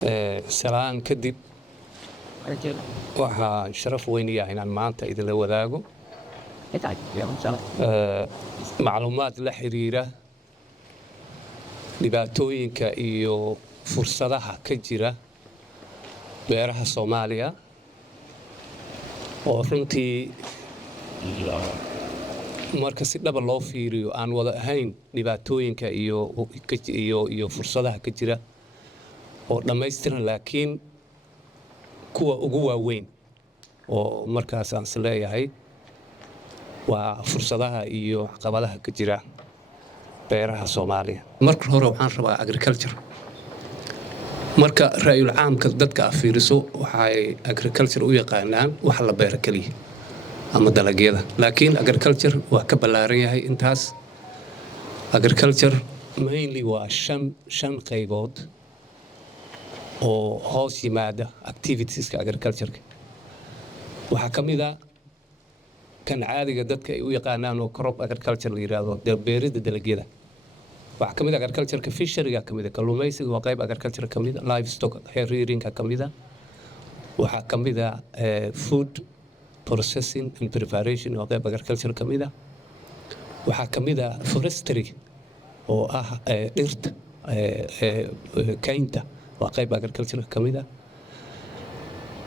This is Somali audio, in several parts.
salaan kadib waxaa sharaf weyn yahay inaan maanta idinla wadaago macluumaad la xiriira dhibaatooyinka iyo fursadaha ka jira beeraha Soomaaliya oo runtii marka si dhab loo fiiriyo aan wada ahayn dhibaatooyinka iyo fursadaha ka jira oo dhammaystiran laakiin kuwa ugu waaweyn oo markaas aan isleeyahay waa fursadaha iyo caqabadaha ka jira beeraha Soomaaliya. Marka hore waxaan rabaa agriculture. Marka ra'yul caamka dadka fiiriso waxay agriculture u yaqaanaan wax la beero kaliya ama dalagyada. Laakiin agriculture waa ka ballaaran yahay intaas. Agriculture mainly waa shan qaybood oo hoos yimaada activitieska agriculture-ka. Waxaa ka mid ah kan caadiga dadka ay u yaqaanaan oo crop agriculture la yiraahdo beerida dalagyada. Waxaa ka mid ah agriculture-ka fishery-ga ka mid ah kalluumaysiga waa qayb agriculture ka mid ah livestock rearing-ka ka mid ah. Waxaa ka mid ah food processing and preparation waa qayb agriculture ka mid ah. Waxaa ka mid ah forestry oo ah dhirta kaynta waa qayb agriculture ka mid ah.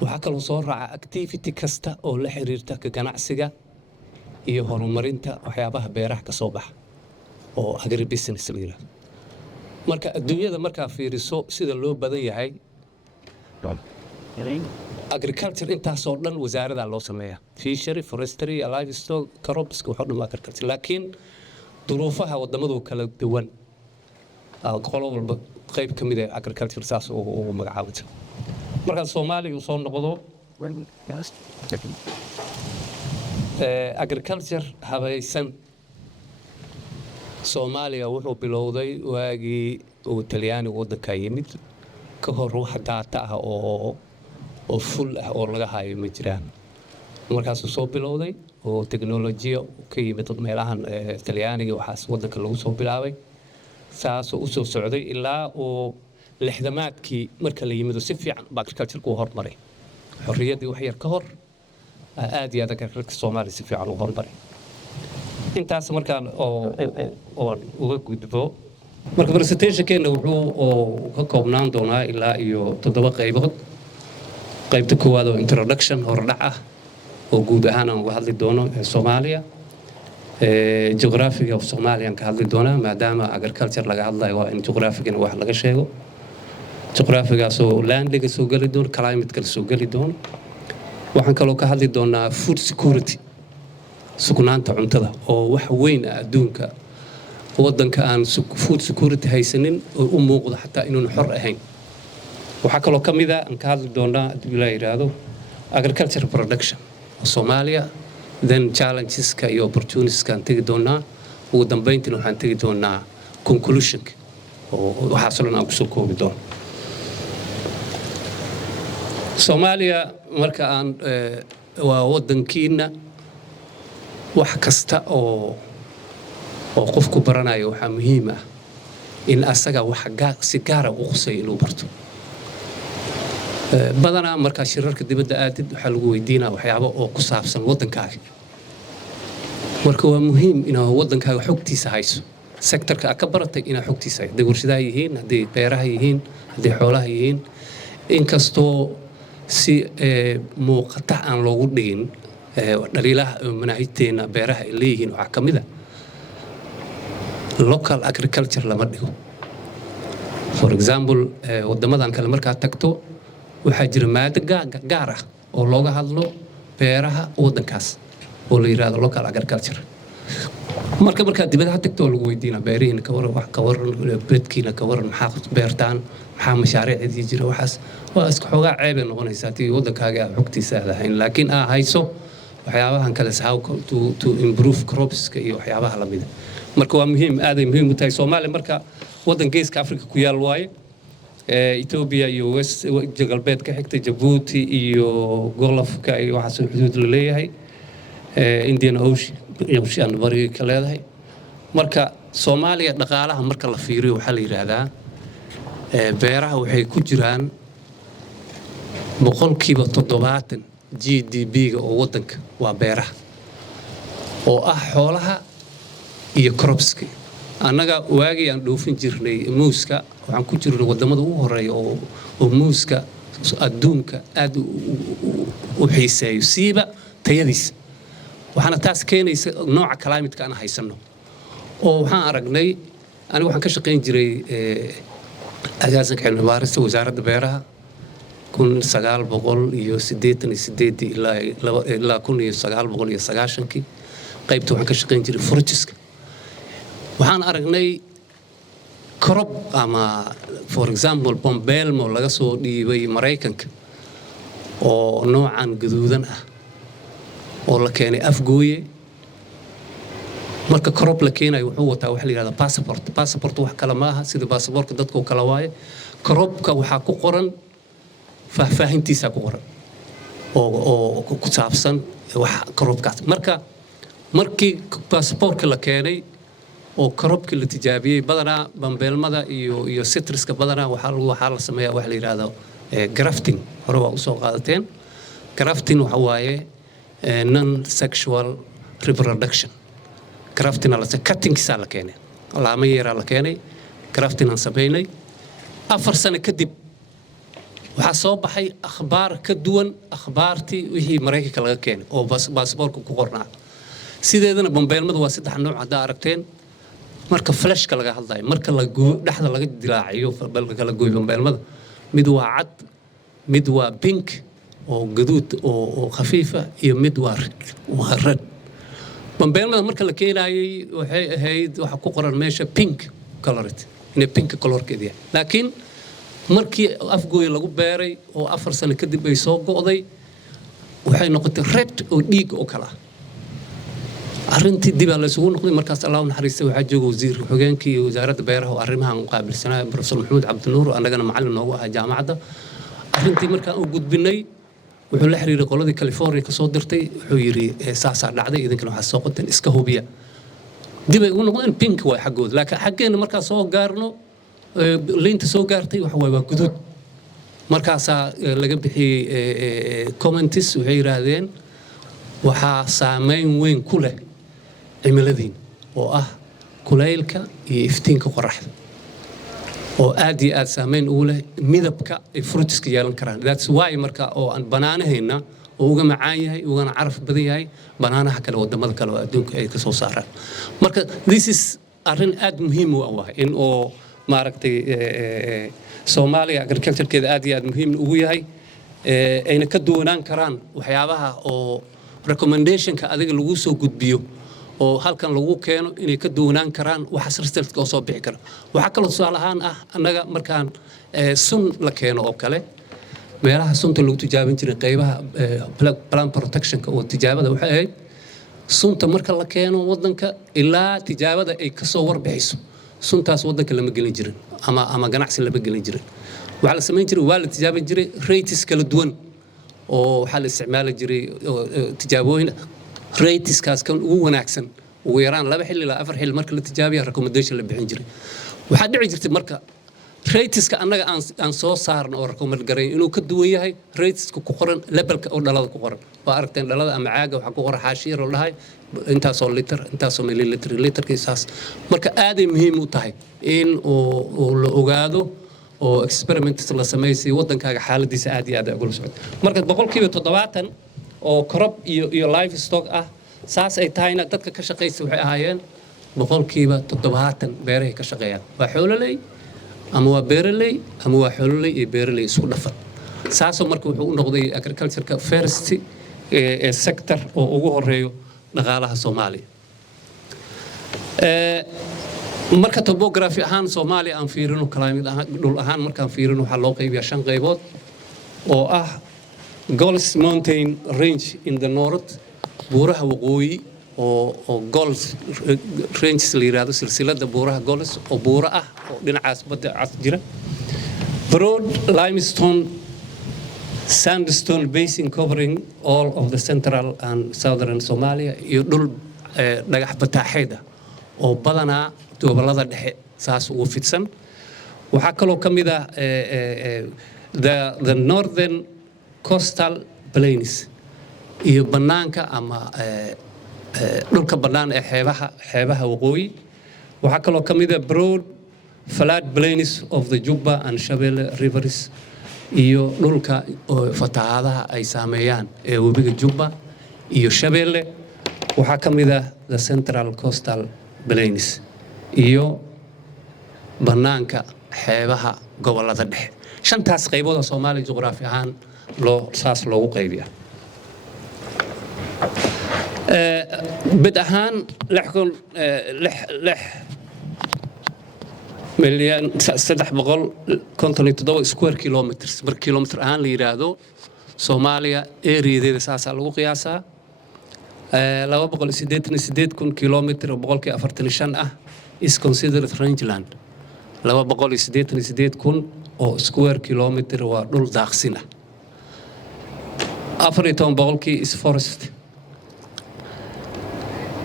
waxaa kaloo soo raaca activity kasta oo la xiriirta ka ganacsiga iyo horumarinta waxyaabaha beeraha ka soo baxa oo agribusiness la yiraahdo. Marka adduunyada markaa fiiriso sida loo badan yahay agriculture intaasoo dhan wasaaradda loo sameeyaa fishery forestry livestock crops wuxuu dhammaa agriculture laakiin duruufaha wadamadu kala duwan qolo walba qayb ka mid ah agriculture saas oo magacaabta. marka Soomaaliya uu soo noqdo agriculture habaysan Soomaaliya wuxuu bilowday waagii uu Talyaanigu waddanka yimid ka hor wax data ah oo full ah oo laga hayo ma jiraan. markaas uu soo bilowday oo teknolojiyo ka yimid meelahan Talyaaniga waxaas waddanka lagu soo bilaabay saas oo soo socday ilaa oo lixdamaadkii marka la yimid si fiican agriculture ku hormaray xorriyadii wax yar ka hor aad iyo aad agriculture Soomaaliya si fiican u hormaray. intaas markaan oo uga gudbo marka presentation-keena wuxuu ka koobnaan doonaa ilaa iyo 7 qaybood. qaybta koowaad oo introduction hordhac ah oo guud ahaan aan uga hadli doono Soomaaliya geographiga of Soomaaliya ka hadli doona maadaama agriculture laga hadlayo waa in geographigana wax laga sheego. geographigaas oo land-ga soo gali doono climate-ka soo gali doono. waxaan kaloo ka hadli doonaa food security sugnaanta cuntada oo wax weyn ah adduunka waddanka aan food security haysanin oo u muuqdo xataa inuu xor ahayn. waxaa kaloo ka mid ah aan ka hadli doonaa la yiraahdo agriculture production Soomaaliya then challenges-ka iyo opportunities-ka aan tagi doonaa. ugu dambeyntii waxaan tagi doonaa conclusion oo waxa soo aan ku soo koobi doono. Soomaaliya marka aan waa waddankiina wax kasta oo qofku baranayo waxa muhiim ah in asaga wax si gaar ah u qosay inuu barto. badanaa marka shirarka dibadda aadid waxa lagu weydiinaa waxyaabo oo ku saabsan waddankaaga. marka waa muhiim inaad waddankaaga xogtiisa hayso sector-ka ka baratay inaad xogtiisa hayso warshadaha yihiin haddii beeraha yihiin haddii xoolaha yihiin inkastoo si muuqata aan loogu dhigin dhaliilaha manaahijteena beeraha ay leeyihiin waxaa ka mid ah local agriculture lama dhigo. for example wadamadan kale markaa tagto waxaa jira maado gaar ah oo looga hadlo beeraha waddankaas oo la yiraahdo local agriculture. markaa dibadda tagto lagu weydiinaa beerihiina ka waran bedkiina ka waran maxaa beertaan maxaa mashaariicdii jira waxaas waa iska xoogaa ceeb noqonaysa tii waddankaaga xogtiisa ahayn laakiin hayso waxyaabahan kale how to improve crops iyo waxyaabaha la mid ah. marka waa muhiim aad ay muhiim u tahay Soomaaliya marka waddan geeska Afrika ku yaal waaye Ethiopia iyo West galbeed ka xigta Djibouti iyo Golofka iyo waxa soo xuduud la leeyahay Indian Ocean bariga ka leedahay. marka Soomaaliya dhaqaalaha marka la fiiriyo waxa la yiraahdaa beeraha waxay ku jiraan boqolkiiba 70 GDP-ga oo waddanka waa beeraha oo ah xoolaha iyo cropska annaga waagii aan dhoofin jirnay muuska waxaan ku jirnay wadamada ugu horeeya oo muuska adduunka aad u xiiseeyo siiba tayadiisa waxaana taas keenaysa nooca climate-ka aan haysano oo waxaan aragnay anigu waxaan ka shaqayn jiray agaasinka cilmi baarista wasaaradda beeraha 1988 ilaa 1990 qaybta waxaan ka shaqayn jiray furjiska waxaan aragnay crop ama for example bombelmo laga soo dhiibay Mareykanka oo noocan gaduudan ah oo la keenay afgooye marka crop la keenay wuxuu wataa wax la yiraahdo passport wax kala maaha sida passportka dadku kala waaye cropka waxa ku qoran faahfaahintiisa ku qoran oo ku saabsan wax cropkaas markii passportka la keenay oo cropka la tijaabiyay badanaa bambeelmada iyo citruska badanaa waxa la sameeyaa wax la yiraahdo grafting hore waa u soo qaadateen grafting waxa waaye non sexual reproduction grafting la cutting sa la keenay laama yara la keenay grafting aan sameeynay 4 sano kadib waxa soo baxay akhbaar ka duwan akhbaartii wixii Mareykanka laga keenay oo passportka ku qornaa sideedana bambeelmadu waa 3 nooc hada aragteen marka flashka laga hadlayo marka la dhaxda laga dilaaciyo balka la gooyo bambeelmada mid waa cad mid waa pink oo gaduud oo khafiifa iyo mid waa red bambeelmada marka la keenayay waxay ahayd waxa ku qoran meesha pink colored in pink colorkeeda laakiin markii afgooy lagu beeray oo 4 sano kadib ay soo go'day waxay noqotay red oo dhiig oo kala arintii dib la isugu noqday markaas Allah naxariistay waxa joogo wasiir xogeenkii wasaaradda beeraha oo arrimahan u qaabilsanaa Professor Maxamed Cabdinuur anagana macallin noogu ah jaamacadda arintii markaan u gudbinay wuxuu la xiriiray qoladii California ka soo dirtay wuxuu yiri saasa dhacday idinkana waxa soo qoteen iska hubiya dib ay u noqdeen pink way xagood laakiin xageena markaa soo gaarno liinta soo gaartay waxa waa guduud markaas laga bixiyay comments waxay yiraahdeen waxa saameyn weyn ku leh cimiladii oo ah kulaylka iyo iftiinka qorraxda oo aad iyo aad saameyn ugu leh midabka ay fruitska yeelan karaan that's why marka oo aan banaanahayna oo uga macaan yahay ugana caraf badan yahay banaanaha kale wadamada kale oo adduunka ay ka soo saaraan marka this is arrin aad muhiim u ah in oo maaragtay Soomaaliya agriculture-keeda aad iyo aad muhiim ugu yahay ayna ka duwanaan karaan waxyaabaha oo recommendation-ka adiga lagu soo gudbiyo oo halkan lagu keeno inay ka duwanaan karaan waxa result oo soo bixi kara waxa kale su'aal ahaan ah anaga markaan sun la keeno oo kale meelaha sunta lagu tijaabin jiray qaybaha plant protection-ka oo tijaabada waxa ahayd sunta marka la keeno wadanka ilaa tijaabada ay ka soo warbixiyso suntaas wadanka lama gelin jirin ama ganacsi lama gelin jirin waxa la sameyn jiray waa la tijaabin jiray rates kala duwan oo waxa la isticmaali jiray tijaabooyin rateskaas kan ugu wanaagsan ugu yaraan 2 xil ilaa 4 xil marka la tijaabiyo recommendation la bixin jiray waxa dhici jirtay marka rateska annaga aan soo saarno oo recommend garay inuu ka duwan yahay rateska ku qoran labelka oo dhalada ku qoran waa aragteen dhalada ama caaga waxa ku qoran xaashiir oo dhahay intaas oo liter intaas oo milliliter literkiisaas marka aad ay muhiim u tahay in oo la ogaado oo experiments la sameeyay wadankaaga xaaladiisa aad iyo aad ugu socdo marka 70% oo crop iyo livestock ah saas ay tahayna dadka ka shaqeeyay waxay ahaayeen 70% beeraha ka shaqeeyaan waa xoololey ama waa beeraley ama waa xoololey iyo beeraley isku dhafan saasoo marka wuxuu u noqday agriculture-ka first sector oo ugu horeeyo dhaqaalaha Soomaaliya marka topography ahaan Soomaaliya aan fiirino climate ahaan dhul ahaan markaan fiirino waxa loo qaybiyaa 5 qaybood oo ah Golis Mountain Range in the north buuraha waqooyi oo Golis Range la yiraahdo silsilada buuraha Golis oo buura ah oo dhinacaas badda cas jira broad limestone sandstone basin covering all of the central and southern Somalia iyo dhul dhagax bataaxeed oo badanaa gobolada dhexe saas ugu fidsan waxaa kaloo ka mid ah the northern coastal plains iyo bannaanka ama dhulka bannaan ee xeebaha waqooyi. waxaa kaloo ka mid ah broad flat plains of the Juba and Shabelle rivers iyo dhulka fatahaadaha ay saameeyaan ee webiga Juba iyo Shabelle. waxaa ka mid ah the central coastal plains iyo bannaanka xeebaha gobollada dhexe. shantaas qaybood oo Soomaaliya juqraafi ahaan saas loogu qaybiyaa. bid ahaan 6,357 square kilometers mar kilometer ahaan la yiraahdo Soomaaliya areadeeda saasaa lagu qiyaasaa. 288,000 kilometer oo 45% ah is considered rangeland. 288,000 oo square kilometer waa dhul daaqsin ah. 14% is forest.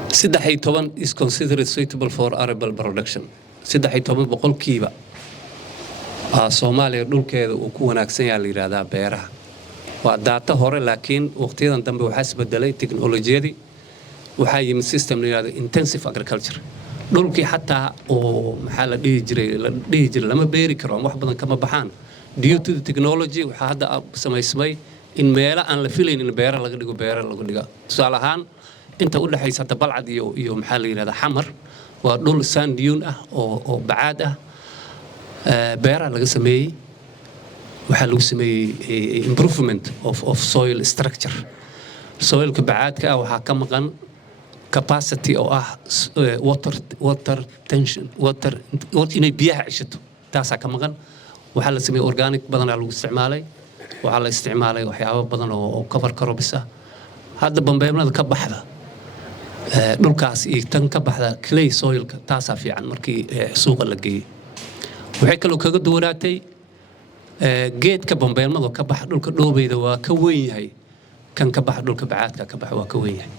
13 is considered suitable for arable production. 13% Soomaaliya dhulkeeda uu ku wanaagsan yahay la yiraahdaa beeraha. waa data hore laakiin waqtiyadan dambe waxaa isbedelay teknolojiyadii. waxaa yimid system la yiraahdo intensive agriculture. dhulkii xataa oo maxaa la dhihi jiray lama beeri karo, wax badan kama baxaan due to the technology. waxaa hadda samaysmay in meelo aan la filayn in beera laga dhigo. tusaale ahaan inta u dhaxaysa hadda Balcad iyo maxaa la yiraahdaa Xamar waa dhul sand dune ah oo bacaad ah. beera laga sameeyay. waxaa lagu sameeyay improvement of soil structure. soilka bacaadka ah waxaa ka maqan capacity oo ah water tension inay biyaha ceshato, taasaa ka maqan. waxaa la sameeyay organic badan lagu isticmaalay. waxaa la isticmaalay waxyaabo badan oo cover crops ah. hadda bambeelmada ka baxda dhulkaas iyo tan ka baxda clay soilka taasaa fiican markii suuqa la geeyay. waxay kaloo kaga duwanaatay geedka bambeelmada ka baxa dhulka dhoobeyda waa ka weyn yahay kan ka baxa dhulka bacaadka ka baxa waa ka weyn yahay.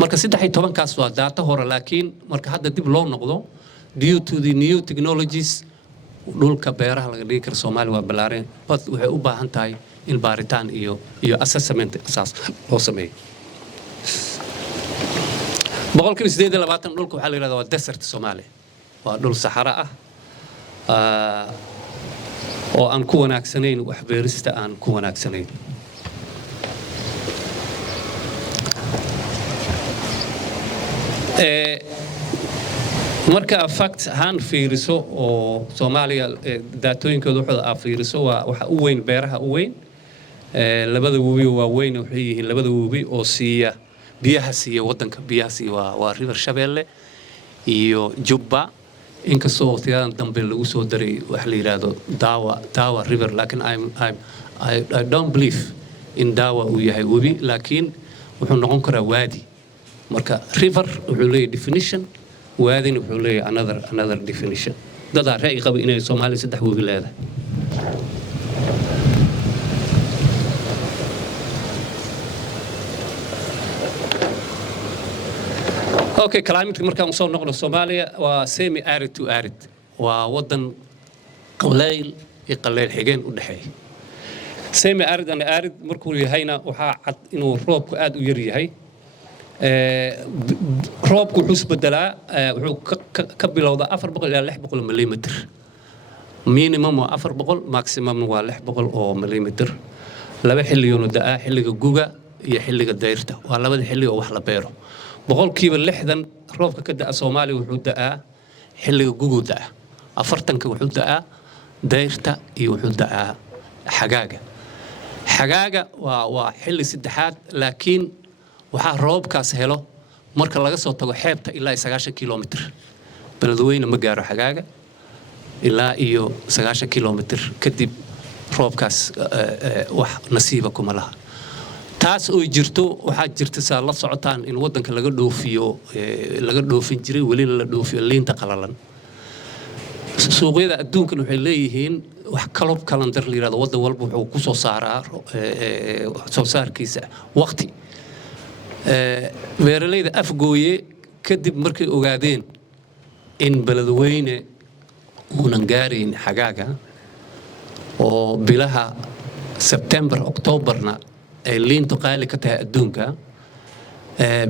marka 13kaas waa data hore, laakiin marka hadda dib loo noqdo due to the new technologies dhulka beeraha laga dhigi karo Soomaaliya waa balaareen. waxay u baahan tahay in baaritaan iyo assessment asaas loo sameeyo. 820 dhulka waxaa la yiraahdaa waa desert Soomaaliya. waa dhul saxara ah oo aan ku wanaagsanayn wax beerista aan ku wanaagsanayn. marka fact ahaan fiiriso oo Soomaaliya daatooyinkooda wuxuu fiiriso waxa u weyn beeraha u weyn. labada webi waa weyn waxay yihiin labada webi oo siiya biyaha siiya wadanka. biyaha siiya waa river Shabelle iyo Juba. inkastoo waqtiyadan dambe lagu soo daray wax la yiraahdo Dawa river, laakiin I don't believe in Dawa uu yahay webi, laakiin wuxuu noqon karaa waadi. marka river wuxuu leeyahay definition, waadina wuxuu leeyahay another definition. dadaa ra'yi qaba inay Soomaaliya 3 webi leedahay. okay, climate markaan soo noqdo Soomaaliya waa semi arid to arid. waa wadan qaleyl iyo qaleyl xigeen u dhaxeeya. semi arid and arid markuu yahayna waxaa cad inuu roobku aad u yar yahay. roobku wuxuu isbedelaa, wuxuu ka bilowdaa 400 ilaa 600 millimeter. minimum waa 400, maximum waa 600 oo millimeter. laba xilliyoon daa xilliga guga iyo xilliga dayrta. waa labada xilli oo wax la beero. 60% roobka ka daa Soomaaliya wuxuu daa xilliga gugu daa. 40 wuxuu daa dayrta iyo wuxuu daa xagaaga. xagaaga waa xilli saddexaad, laakiin waxaa roobkaas helo marka laga soo tago xeebta ilaa 90 kilometer. beledweyne ma gaaro xagaaga ilaa iyo 90 kilometer kadib roobkaas wax nasiiba kuma laha. taas oo jirto waxaa jirta saa la socotaan in wadanka laga dhoofin jiray weli la dhoofiyo liinta qalalan. suuqyada adduunka waxay leeyihiin wax calendar la yiraahdo. wadan walba wuxuu ku soo saaraa soo saarkiisa waqti. beeralayda afgooye kadib markay ogaadeen in beledweyne uunan gaarayn xagaaga oo bilaha September Octoberna ay liintu qaali ka tahay adduunka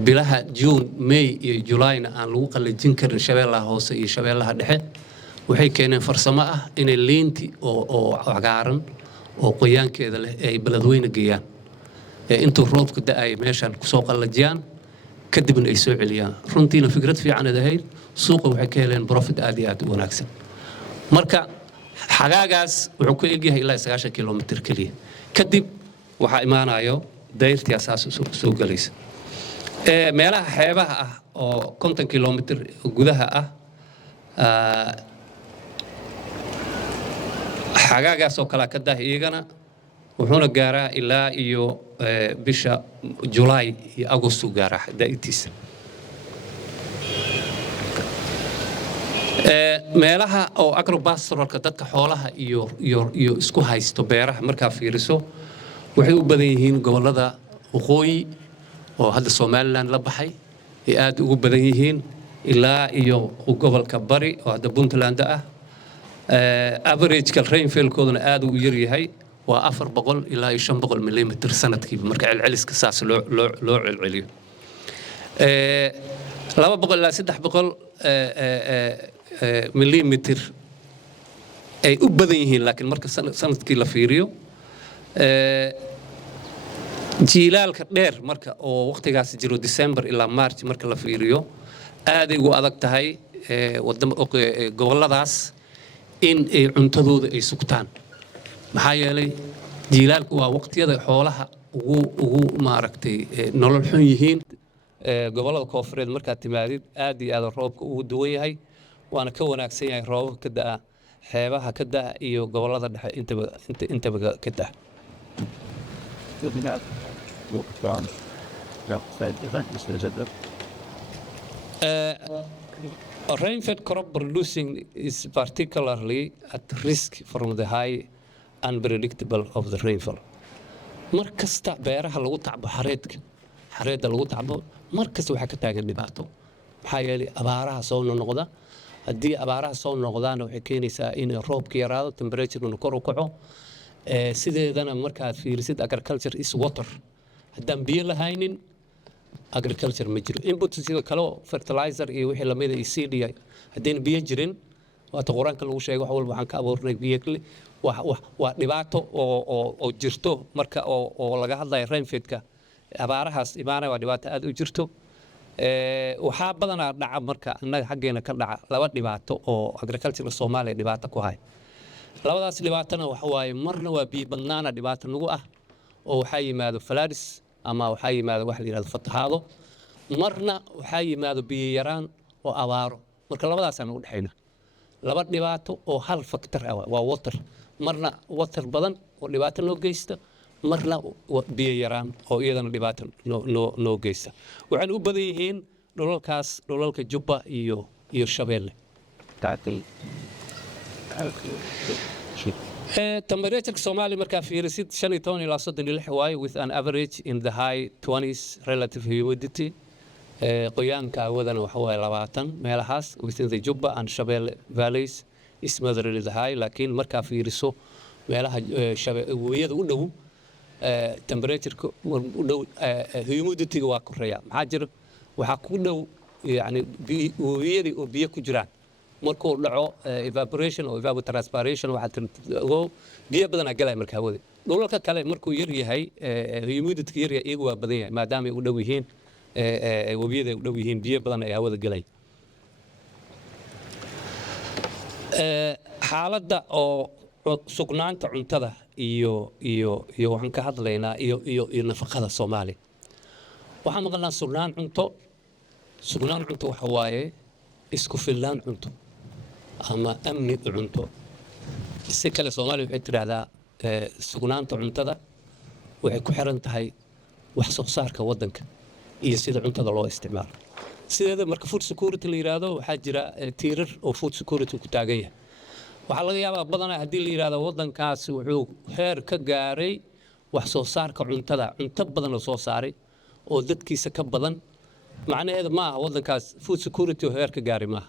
bilaha June May iyo Julyna aan lagu qalajin karin shabeellaha hoose iyo shabeellaha dhexe waxay keeneen farsamo ah inay liinti oo cagaaran oo qoyaankeeda leh ay beledweyne geeyaan intuu roobku da'ay meeshan ku soo qalajiyaan kadibna ay soo celiyaan runtiina fikrad fiican ahayd suuqa waxay ka heleen profit aad iyo aad u wanaagsan marka xagaagaas wuxuu ku egyahay ilaa 90 kilomitir kaliya kadib waxa imaanayo dayrtii asaas soo galaysa meelaha xeebaha ah oo 50 kilomitir gudaha ah xagaagaas oo kala ka dah iyagana wuxuuna gaaraa ilaa iyo bisha July iyo August gaaraa daa'itiisa meelaha oo agropastoralka dadka xoolaha iyo isku haysto beeraha marka fiiriso waxay u badan yihiin gobolada waqooyi oo hadda Somaliland la baxay ay aad ugu badan yihiin ilaa iyo gobolka bari oo hadda Puntland ah average rainfall-kooduna aad u yar yahay waa 400 ilaa 500 millimeter sanadkiiba marka celceliska saas loo celceliyo 200 ilaa 300 millimeter ay u badan yihiin laakiin marka sanadkii la fiiriyo jiilaalka dheer marka oo waqtigaas jiro December ilaa March marka la fiiriyo aad ay ugu adag tahay goboladaas in ay cuntadooda ay sugtaan maxaa yeelay jiilaalku waa waqtiyada xoolaha ugu maaragtay nolol xun yihiin gobolada koonfureed marka timaadid aad iyo aad roobka ugu duwan yahay waana ka wanaagsan yahay roobka ka daa xeebaha ka daa iyo gobolada dhexe intaba ka daa rainfed crop producing is particularly at risk from the high unpredictable of the rainfall markasta beeraha lagu tacbo xareedda lagu tacbo markasta waxa ka taagan dhibaato maxaa yeelay abaaraha soo noqda haddii abaaraha soo noqdaana waxay keenaysaa in roobka yaraado temperature-na kor u kaco sideedana markaad fiirisid agriculture is water haddaan biyo lahaynin agriculture ma jiro input sida kale fertilizer iyo wixii lamid ah seed haddeen biyo jirin waata quraanka lagu sheegay wax walba waxaan ka abuurnay biyo waa dhibaato oo jirto marka oo laga hadlayo rainfed-ka abaarahaas imaanay waa dhibaato aad u jirto waxaa badanaa dhaca marka annaga xaggeena ka dhaca laba dhibaato oo agriculture Soomaaliya dhibaato ku hay labadaas dhibaatana waxa waaye marna waa biyo badnaana dhibaato nagu ah oo waxa yimaado floods ama waxa yimaado wax la yiraahdo fatahaado marna waxa yimaado biyo yaraan oo abaaro marka labadaas aan u dhaxayna laba dhibaato oo hal factor ah waa water marna water badan oo dhibaato loo geysto marna biyo yaraan oo iyadana dhibaato loo geysta waxaan u badan yihiin dhulalka Jubba iyo Shabeelle temperature Somali marka fiirisid 15 ilaa 36 waaye with an average in the high 20s relative humidity qoyaanka awadana waxa waaye 20 meelahaas within the Jubba and Shabeelle valleys is moderately high laakiin marka fiiriso meelaha webiyada u dhow temperature u dhow humidity waa koreeya maxaa jira waxa ku dhow yani webiyada oo biyo ku jiraan markuu dhaco evaporation oo evapotranspiration waxa tirado biyo badan galay marka hawada dhulalka kale markuu yar yahay humidity yar yahay iyagu waa badan yahay maadaama ay u dhow yihiin webiyada u dhow yihiin biyo badan ay hawada galay xaaladda oo sugnaanta cuntada iyo waxaan ka hadlaynaa iyo nafaqada Soomaaliya waxaan maqalnaa sugnaan cunto waxa waaye isku filaan cunto ama amni cunto si kale Soomaaliya waxay tiraahdaa sugnaanta cuntada waxay ku xiran tahay wax soo saarka wadanka iyo sida cuntada loo isticmaalo sideeda marka food security la yiraahdo waxa jira tiirar oo food security ku taagan yahay waxa laga yaabaa badanaa haddii la yiraahdo wadankaas wuxuu heer ka gaaray wax soo saarka cuntada cunto badan oo soo saaray oo dadkiisa ka badan macnaheedu ma aha wadankaas food security oo heer ka gaaray ma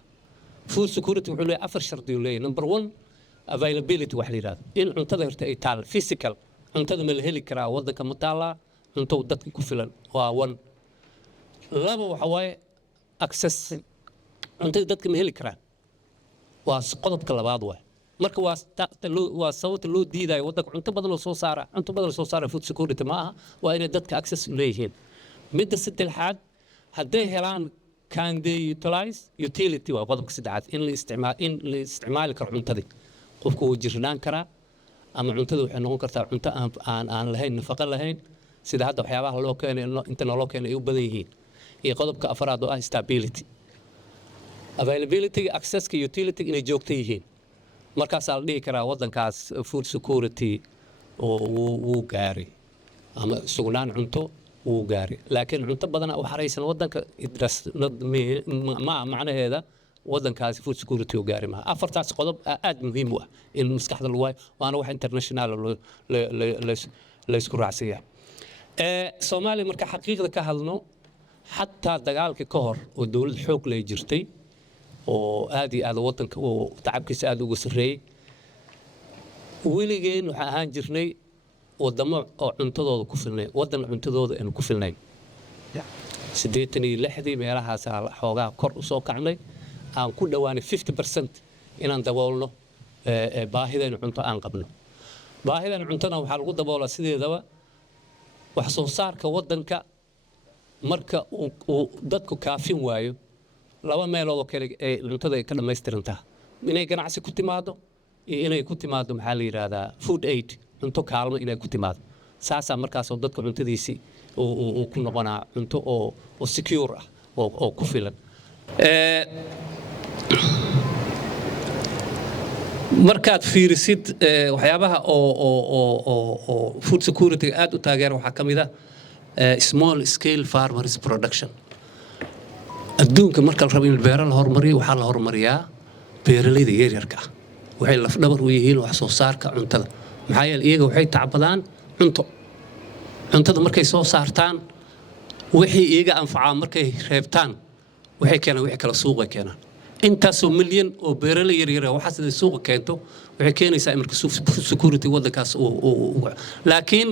food security wuxuu leeyahay afar shardi uu leeyahay. Number 1 availability wax la yiraahdo in cuntada horta ay taal physical cuntada ma la heli karaa wadanka ma taala cunto dadka ku filan waa 1. laba waxa waaye access cuntada dadka ma heli karaan waa qodobka labaad waay. marka waa sababta loo diidayo wadanka cunto badan oo soo saara food security ma aha waa inay dadka access u leeyihiin. midda saddexaad hadday helaan can they utilize utility waa qodobka saddexaad in la isticmaali karo cuntadii qofku uu jirnaan karaa ama cuntada waxay noqon kartaa cunto aan lahayn nafaqo lahayn sida hadda waxyaabaha loo keenay inta loo keenay ay u badan yihiin. iyo qodobka afraad oo ah stability availability access ka utility inay joogto yihiin. markaas la dhihi karaa wadankaas food security oo uu gaaray ama sugnaan cunto uu gaaray. laakiin cunto badan oo xareysan wadanka ma macnaheeda wadankaas food security uu gaaray ma. afartaas qodob aad muhiim u ah in maskaxda lagu waayo waana wax international la isku raacsiyaa. Soomaaliya marka xaqiiqda ka hadlno xataa dagaalkii ka hor oo dawlad xoog leh jirtay oo aad iyo aad wadanka oo tacabkiisa aad ugu sareeyay weligeen waxa ahaan jirnay wadamo oo cuntadooda ku filnay wadan cuntadooda aan ku filnayn 86 meelahaas xoogaa kor u soo kacnay aan ku dhawaanay 50% inaan daboolno baahideena cunto aan qabno. baahideena cuntona waxa lagu daboolaa sideedaba wax soo saarka wadanka marka uu dadku kaafin waayo laba meelood oo kale ee cuntada ay ka dhameystirantaa inay ganacsi ku timaado iyo inay ku timaado maxaa la yiraahdaa food aid cunto kaalmo inay ku timaado saasa markaas oo dadka cuntadiisi oo ku noqonaa cunto oo secure ah oo ku filan. markaad fiirisid waxyaabaha oo food security aad u taageero waxa kamid ah small scale farmers production. adduunka marka la rabo in beero la horumariyo waxaa la horumariyaa beeralayda yaryarka ah waxay laf dhabar u yihiin wax soo saarka cuntada maxaa yeelay iyaga waxay tacbadaan cuntada markay soo saartaan wixii iyaga anfacaa markay reebtaan waxay keenaan wixii kala suuqa keenaan intaasoo milyan oo beeralay yaryar ah waxa sida suuqa keento waxay keenaysaa marka security wadankaas laakiin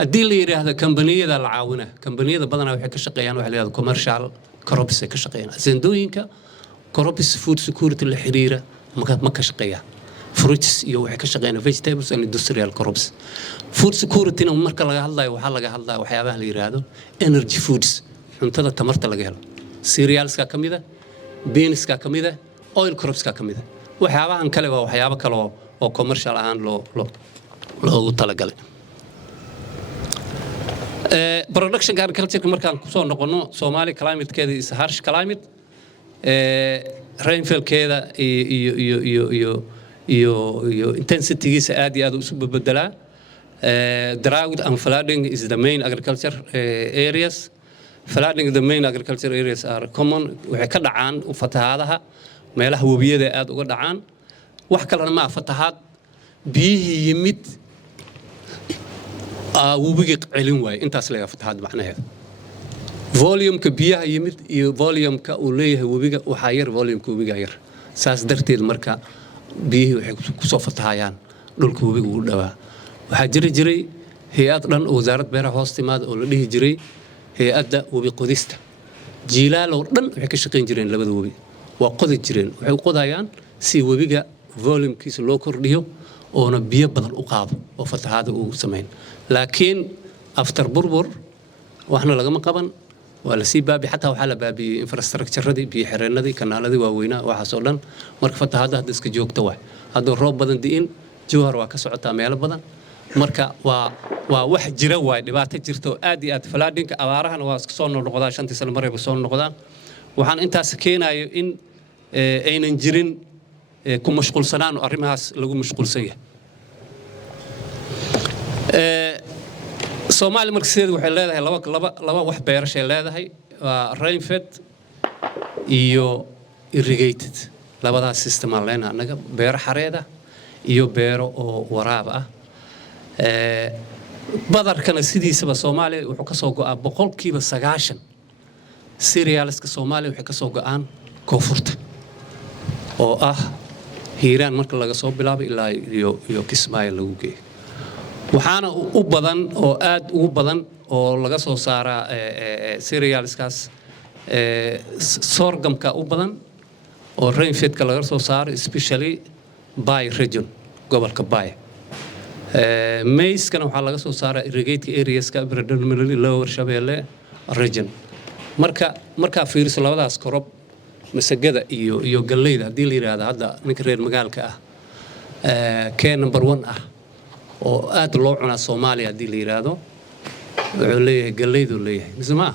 haddii la yiraahdo kambaniyada la caawina kambaniyada badanaa waxay ka shaqeeyaan waxa la yiraahdo commercial crops ay ka shaqeeyaan asendooyinka crops food security la xiriira ma ka shaqeeyaan fruits iyo waxay ka shaqeeyaan vegetables and industrial crops. food security marka laga hadlayo waxa laga hadlaa waxyaabaha la yiraahdo energy foods cuntada tamarta laga helo cerealska kamida beanska kamida oil cropska kamida waxyaabahan kale waa waxyaabo kale oo commercial ahaan loogu talagalay. production agriculture markaan ku soo noqono Soomaali climate keeda is harsh climate rainfall keeda iyo intensity-giisa aad iyo aad u isbedelaa. drought and flooding is the main agriculture areas. flooding the main agriculture areas are common waxay ka dhacaan fatahaadaha meelaha wabiyada aad uga dhacaan wax kalena ma fatahaad biyihii yimid webiga celin waay intaas laga fatahaad macnaheedu volume-ka biyaha yimid iyo volume-ka uu leeyahay webiga waxa yar volume-ka webiga yar saas darteed marka biyihii waxay ku soo fatahayaan dhulka webiga u dhawaa. waxaa jiray hay'ad dhan oo wasaaradda beeraha hoos timaad oo la dhihi jiray hay'adda webi qodista jiilaal oo dhan waxay ka shaqeyn jireen labada webi waa qodi jireen waxay u qodayaan si webiga volume-kiisa loo kordhiyo oona biyo badan u qaado oo fatahaada uu sameyn. laakiin after burbur waxna lagama qaban waa la sii baabi xataa waxaa la baabiyey infrastructure-radii biyo xireenadii kanaaladii waaweynaa waxaas oo dhan marka fatahaada hadda iska joogta waay hadduu roob badan di'in jowhar waa ka socotaa meelo badan marka waa wax jira waay dhibaato jirto aad iyo aad flooding abaarahana waa iska soo noqdaa 5 sano marayba soo noqdaan waxaan intaas keenayo in aynan jirin ku mashquulsanaan oo arrimahaas lagu mashquulsan yahay. Soomaali markaasiyadu waxay leedahay laba wax beerashay leedahay waa rainfed iyo irrigated labadaas system aan leenahay anaga beero xareeda iyo beero oo waraab ah. badarkana sidiisaba Soomaaliya wuxuu ka soo go'aa 90% cerealska Soomaaliya waxay ka soo go'aan koonfurta oo ah hiiraan marka laga soo bilaabo ilaa iyo Kismaayo lagu geeyo waxaana u badan oo aad ugu badan oo laga soo saaraa cerealskaas sorghumka u badan oo rainfedka laga soo saaro especially Bay region gobolka Bay maize-kana waxaa laga soo saaraa irrigate areas-ka predominantly lower Shabeelle region marka fiiriso labadaas crop masagada iyo galleyda hadii la yiraahdo hadda ninka reer magaalka ah kee number 1 ah oo aad loo cunaa Soomaaliya hadii la yiraahdo wuxuu leeyahay galleydu leeyahay misma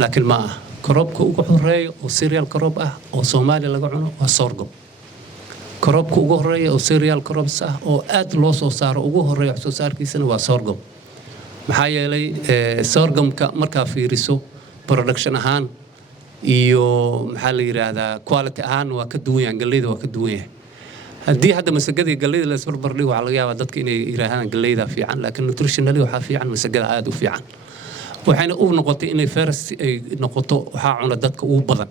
laakiin ma ah cropka ugu horeeyo oo cereal crop ah oo Soomaaliya laga cuno waa sorghum cropka ugu horeeyo oo cereal crops ah oo aad loo soo saaro ugu horeeyo wax soo saarkiisana waa sorghum maxaa yeelay sorghumka marka fiiriso production ahaan iyo maxaa la yiraahdaa quality ahaan waa ka duwan yahay galleyda waa ka duwan yahay haddii hadda masagada galleyda la isbar bardhigo waxa laga yaabaa dadka inay yiraahdaan galleyda fiican laakiin nutritionally waxa fiican masagada aad u fiican waxayna u noqotay inay first ay noqoto waxa cuna dadka ugu badan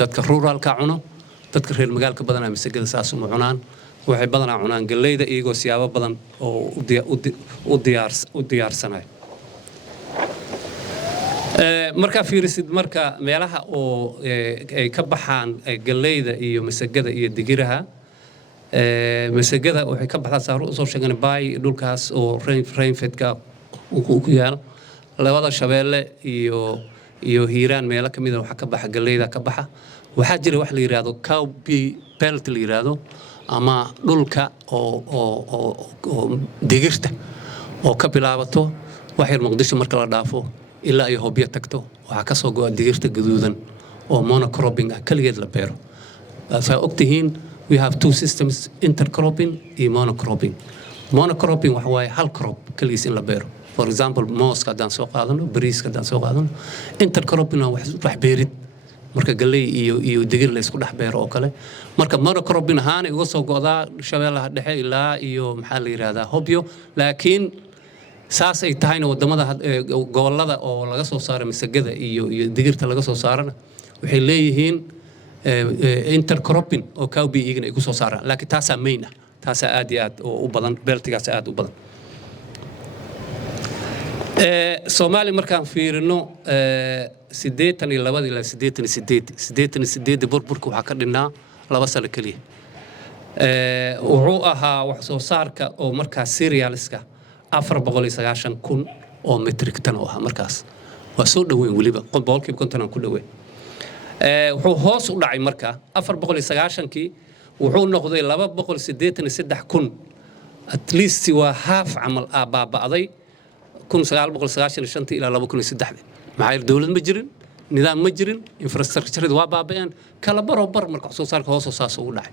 dadka ruralka cuno dadka reer magaalka badan ay masagada saas u cunaan waxay badanaa cunaan galleyda iyagoo siyaabo badan oo u diyaarsanay marka fiirisid marka meelaha oo ay ka baxaan galleyda iyo masagada iyo digiraha masagada waxay ka baxdaa saaro soo sheegan Bay dhulkaas oo rainfedka ku yaal labada Shabeelle iyo Hiiraan meelo kamid ah waxa ka baxa galleyda ka baxa waxa jira wax la yiraahdo cowpea belt la yiraahdo ama dhulka oo digirta oo ka bilaabato wax yar Muqdisho marka la dhaafo ilaa ay Hoobiya tagto waxa ka soo go'ay digirta gaduudan oo monocropping ah kaligeed la beero saa ogtihiin we have two systems intercropping iyo monocropping waxa waaye hal crop kaligiis in la beero for example mooska hadaan soo qaadano bariiska hadaan soo qaadano intercropping wax beerid marka galley iyo digir la isku dhex beero oo kale marka monocropping ahaan uga soo go'daa Shabeellaha dhexe ilaa iyo maxaa la yiraahdaa Hoobiyo laakiin saas ay tahayna wadamada gobolada oo laga soo saaray masagada iyo digirta laga soo saarana waxay leeyihiin intercropping oo cowpea iyagana ay ku soo saaraan laakiin taasa main ah taasa aad iyo aad u badan beltigaas aad u badan Soomaali markaan fiirino 82 ilaa 88 burburka waxa ka dhinaa 2 sano kaliya wuxuu ahaa wax soo saarka oo markaas cerealska 490,000 oo metric tan oo ah markaas waa soo dhaweyn waliba boqolkiiba 50 ku dhaweyn wuxuu hoos u dhacay marka 490kii wuxuu noqday 283,000 at least waa half amal baaba'day 1995 ilaa 2003 maxay dawlad ma jirin nidaam ma jirin infrastructure waa baaba'een kala barobar marka soo saarka hoos saas ugu dhacay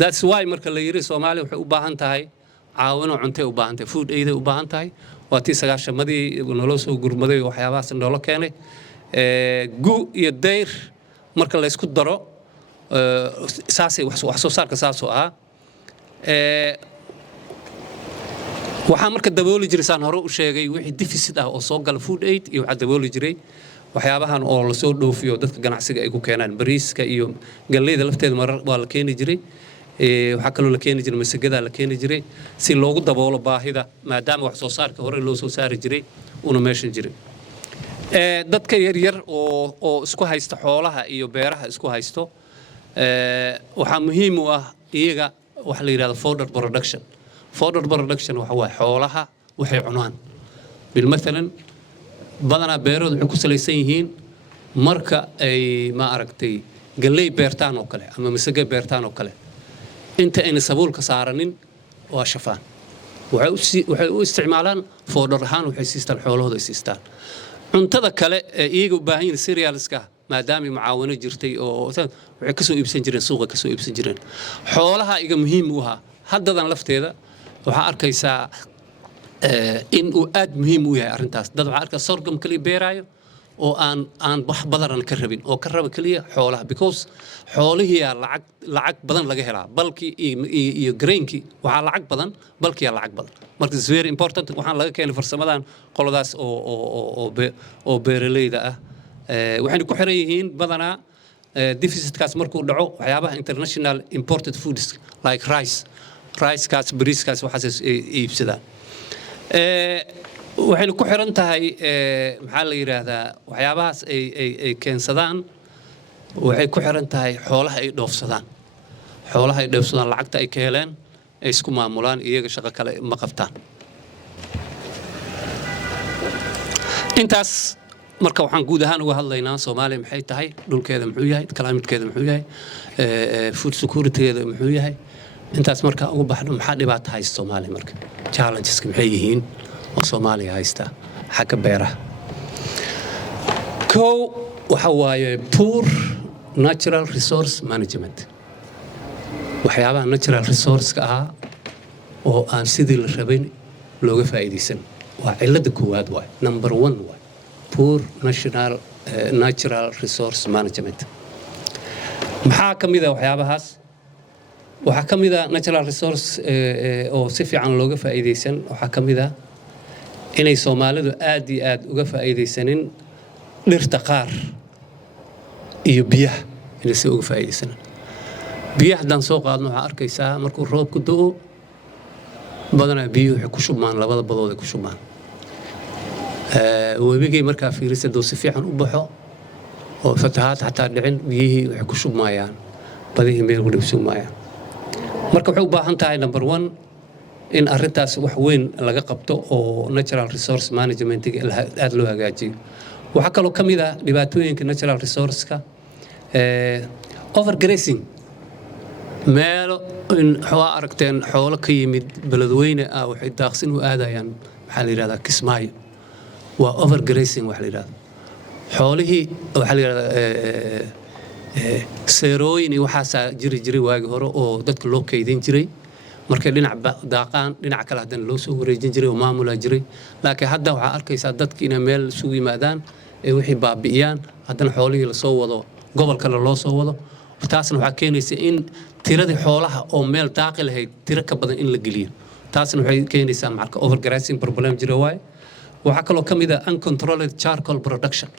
that's why marka la yiri Soomaaliya waxay u baahan tahay caawino cunto u baahan tahay food aid u baahan tahay waa tii 9-madii nolol soo gurmaday waxyaabahaas nolol keenay gu iyo dayr marka la isku daro saasay wax soo saarka saas oo ah waxa marka dabooli jiray saan hore u sheegay wixii deficit ah oo soo gal food aid iyo waxa dabooli jiray waxyaabahan oo la soo dhoofiyo dadka ganacsiga ay ku keenaan bariiska iyo galleyda lafteeda mar waa la keeni jiray waxa kale oo la keeni jiray masagada la keeni jiray si loogu daboolo baahida maadaama wax soo saarka hore loo soo saari jiray una meeshan jiray dadka yar oo isku haysta xoolaha iyo beeraha isku haysto waxa muhiim u ah iyaga wax la yiraahdo fodder production waxa waa xoolaha waxay cunaan bil maalan badana beeroodu waxay ku salaysan yihiin marka ay ma aragtay galley beertaan oo kale ama masago beertaan oo kale inta ayna sabuulka saaranin waa shafaan waxay u isticmaalaan fodder ahaan waxay siistaan xoolahooda ay siistaan cuntada kale ee iyaga u baahan yihiin cerealska maadaama mucaawino jirtay oo waxay ka soo iibsan jireen suuqa ka soo iibsan jireen xoolaha iyaga muhiim u ah haddadan lafteeda waxa arkaysaa in uu aad muhiim u yahay arintaas dad waxa arkaa sorghum kaliya beeraayo oo aan wax badan ka rabin oo ka raba kaliya xoolaha because xoolihii lacag badan laga helaa balki iyo greenki waxa lacag badan balki lacag badan marka it's very important waxaan laga keenay farsamadan qoladaas oo beeraleyda ah waxayna ku xiran yihiin badanaa deficit kaas markuu dhaco waxyaabaha international imported foods like rice kaas bariis kaas waxaas iibsadaan waxayna ku xiran tahay maxaa la yiraahdaa waxyaabahaas ay keensadaan waxay ku xiran tahay xoolaha ay dhoofsadaan lacagta ay ka heleen ay isku maamulaan iyaga shaqo kale ma qabtaan intaas marka waxaan guud ahaan uga hadlaynaa Soomaaliya maxay tahay dhulkeeda muxuu yahay climate-keeda muxuu yahay food security-geeda muxuu yahay intaas marka ugu baxdo maxaa dhibaato haysta Soomaaliya marka challenges-ka maxay yihiin oo Soomaaliya haysta xagga beeraha waxa waaye poor natural resource management waxyaabaha natural resource-ka ah oo aan sidii la rabin looga faa'iideysan waa cilada koowaad waay number 1 waay poor natural resource management maxaa kamida waxyaabahaas waxa kamida natural resource oo si fiican looga faa'iideysan waxa kamida inay Soomaalidu aad iyo aad uga faa'iideysanin dhirta qaar iyo biyaha inay si uga faa'iideysan biyaha dan soo qaadno waxa arkaysaa markuu roobku da'o badanaa biyuhu waxay ku shubmaan labada badood ay ku shubmaan webigii markaa fiirisa doo si fiican u baxo oo fatahaad xataa dhicin biyihii waxay ku shubmayaan badihii meel wada shubmayaan marka waxay u baahan tahay number 1 in arrintaas wax weyn laga qabto oo natural resource management aad loo hagaajiyo waxa kaloo kamid ah dhibaatooyinka natural resource-ka overgrazing meelo in aragteen xoolo ka yimid beledweyne waxay daaqsin u aadayaan maxaa la yiraahdaa Kismaayo waa overgrazing wax la yiraahdo xoolihii waxa la yiraahdaa seerooyin waxaas jiri waagi hore oo dadka loo kaydin jiray markay dhinac daaqaan dhinac kale hadan loo soo wareejin jiray oo maamula jiray laakiin hadda waxa arkaysaa dadkii inay meel isugu yimaadaan ee wixii baabi'iyaan haddana xoolihii la soo wado gobol kale loo soo wado taasna waxa keenaysa in tiradii xoolaha oo meel daaqi lahayd tiro ka badan in la geliyo taasna waxay keenaysaa marka overgrazing problem jira waay waxa kaloo kamid ah uncontrolled charcoal production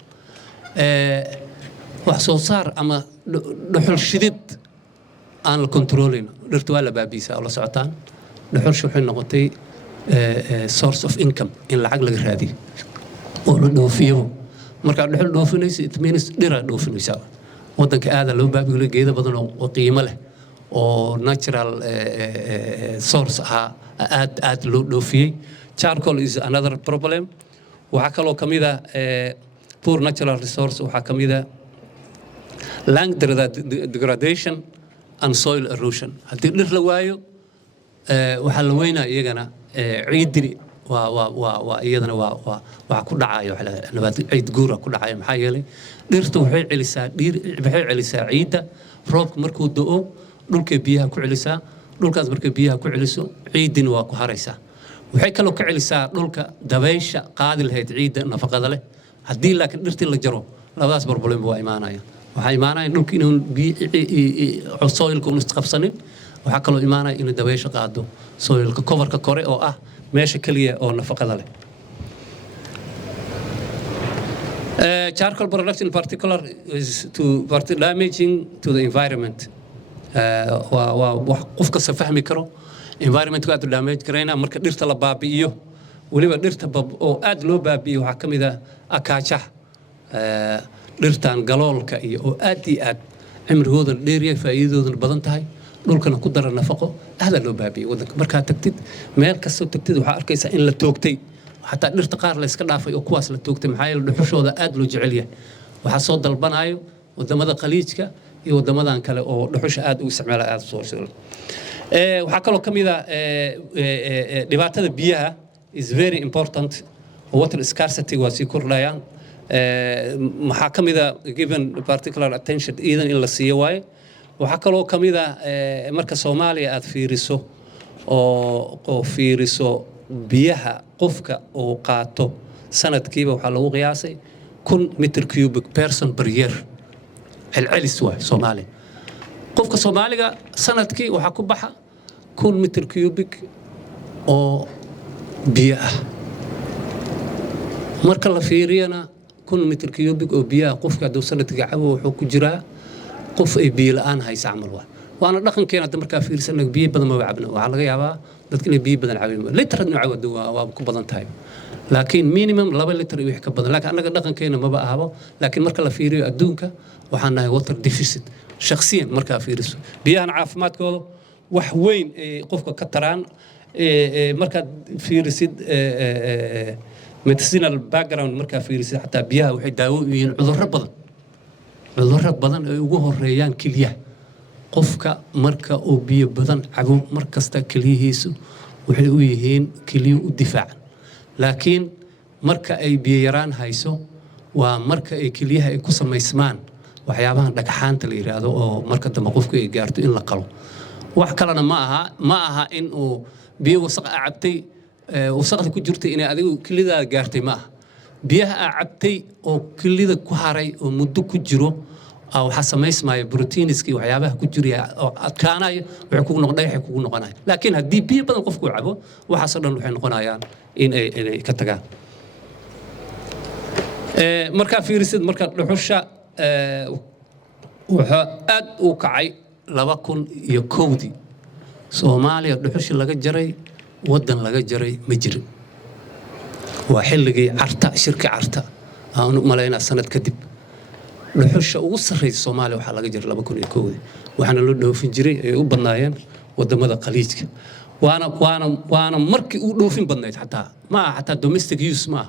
wax soo saar ama dhuxul shidid aan la controlin dhirta waa la baabiisaa oo la socotaan dhuxushu waxay noqotay source of income in lacag laga raadiyo oo la dhoofiyo marka dhuxul dhoofinaysa it means dhira dhoofinaysa wadanka aad loo baabiyo geedo badan oo qiimo leh oo natural source aad loo dhoofiyay charcoal is another problem waxa kaloo kamid ah poor natural resource waxa kamid ah land degradation and soil erosion haddii dhir la waayo waxa la weynaa iyagana ciidini waa iyadana waa ku dhacayo nabaad ciid guura ku dhacayo maxaa yeelay dhirtu waxay celisaa ciidda roobka markuu da'o dhulka biyaha ku celisaa dhulkaas markay biyaha ku celiso ciidina waa ku haraysaa waxay kaloo ka celisaa dhulka dabaysha qaadi lahayd ciidda nafaqada leh haddii laakiin dhirtii la jaro labadaas problem waa imaanaya waxa imaanaya dhulka inuu soilka uu isqabsanin waxa kaloo imaanaya in dabaysha qaado soilka coverka kore oo ah meesha kaliya oo nafaqada leh charcoal production in particular is damaging to the environment qof kasta fahmi karo environment aad damage karayna marka dhirta la baabi'iyo waliba dhirta oo aad loo baabi'iyo waxa kamid ah akaacha dhirtan galoolka iyo oo aad iyo aad cimrigooda dheeriya faa'iidadooda badan tahay dhulkana ku dara nafaqo aad loo baabi'iyo wadanka marka tagtid meel kasta tagtid waxa arkaysaa in la toogtay حتى dhirta qaar la iska dhaafay oo kuwaas la toogtay maxay dhuxushooda aad loo jecel yahay waxa soo dalbanayo wadamada qaliijka iyo wadamadan kale oo dhuxusha aad u isticmaala aad soo shaqo waxa kaloo kamid ah dhibaatada biyaha is very important water scarcity waa si kordhayaan waxa kamid ah given particular attention idan in la siiyo way waxa kaloo kamid ah marka Soomaaliya aad fiiriso oo fiiriso biyaha qofka oo qaato sanadkiiba waxa lagu qiyaasay 1,000 meter cubic person per year العلس waa Soomaali qofka Soomaaliga sanadkii waxa ku baxa 1,000 meter cubic oo biyo ah marka la fiiriyana 1,000 meter cubic oo biyo ah qofka doo sanadkii cabo wuxuu ku jiraa qof ay biyo la'aan haysa camal waa waana dhaqankeena hadda markaa fiirsanay biyo badan ma cabno waxaa laga yaabaa dadka inay biyo badan cabaan liter nooca waa ku badan tahay laakiin minimum 2 liter iyo wax ka badan laakiin anaga dhaqankeena ma ahabo laakiin marka la fiiriyo adduunka waxaan nahay water deficit shakhsiyan marka fiiriso biyaha caafimaadkooda wax weyn qofka ka taraan marka fiirisid medicinal background marka fiirisid hatta biyaha waxay daawo u yihiin cudurro badan ay ugu horeeyaan kaliyaha qofka marka uu biyo badan cabo markasta kaliyihiisu waxay u yihiin kaliyo u difaacan laakiin marka ay biyo yaraan hayso waa marka ay kaliyaha ay ku samaysmaan waxyaabaha dhagxaanta la yiraahdo oo marka dambe qofku ay gaarto in la qalo wax kalena ma aha in uu biyo wasaq cabtay wasaqda ku jirtay inay adigu kalidaa gaartay ma aha biyaha cabtay oo kalida ku haray oo muddo ku jiro waxa samaysmaya proteiniski waxyaabaha ku jira oo adkaanaya waxay kugu noqonayaan laakiin haddii biyo badan qofku cabo waxaas dhan waxay noqonayaan in ay ka tagaan marka fiirisid marka dhuxusha waxa aad u kacay 2001 Soomaaliya dhuxusha laga jaray wadan laga jaray ma jirin waa xilligii shirka carta aan u maleynaa sanad kadib dhuxusha ugu sarreeyay Soomaaliya waxa laga jaray 2001 waxaana loo dhoofin jiray ay u badnaayeen wadamada khaliijka waana markii uu dhoofin badnayd xataa domestic use ma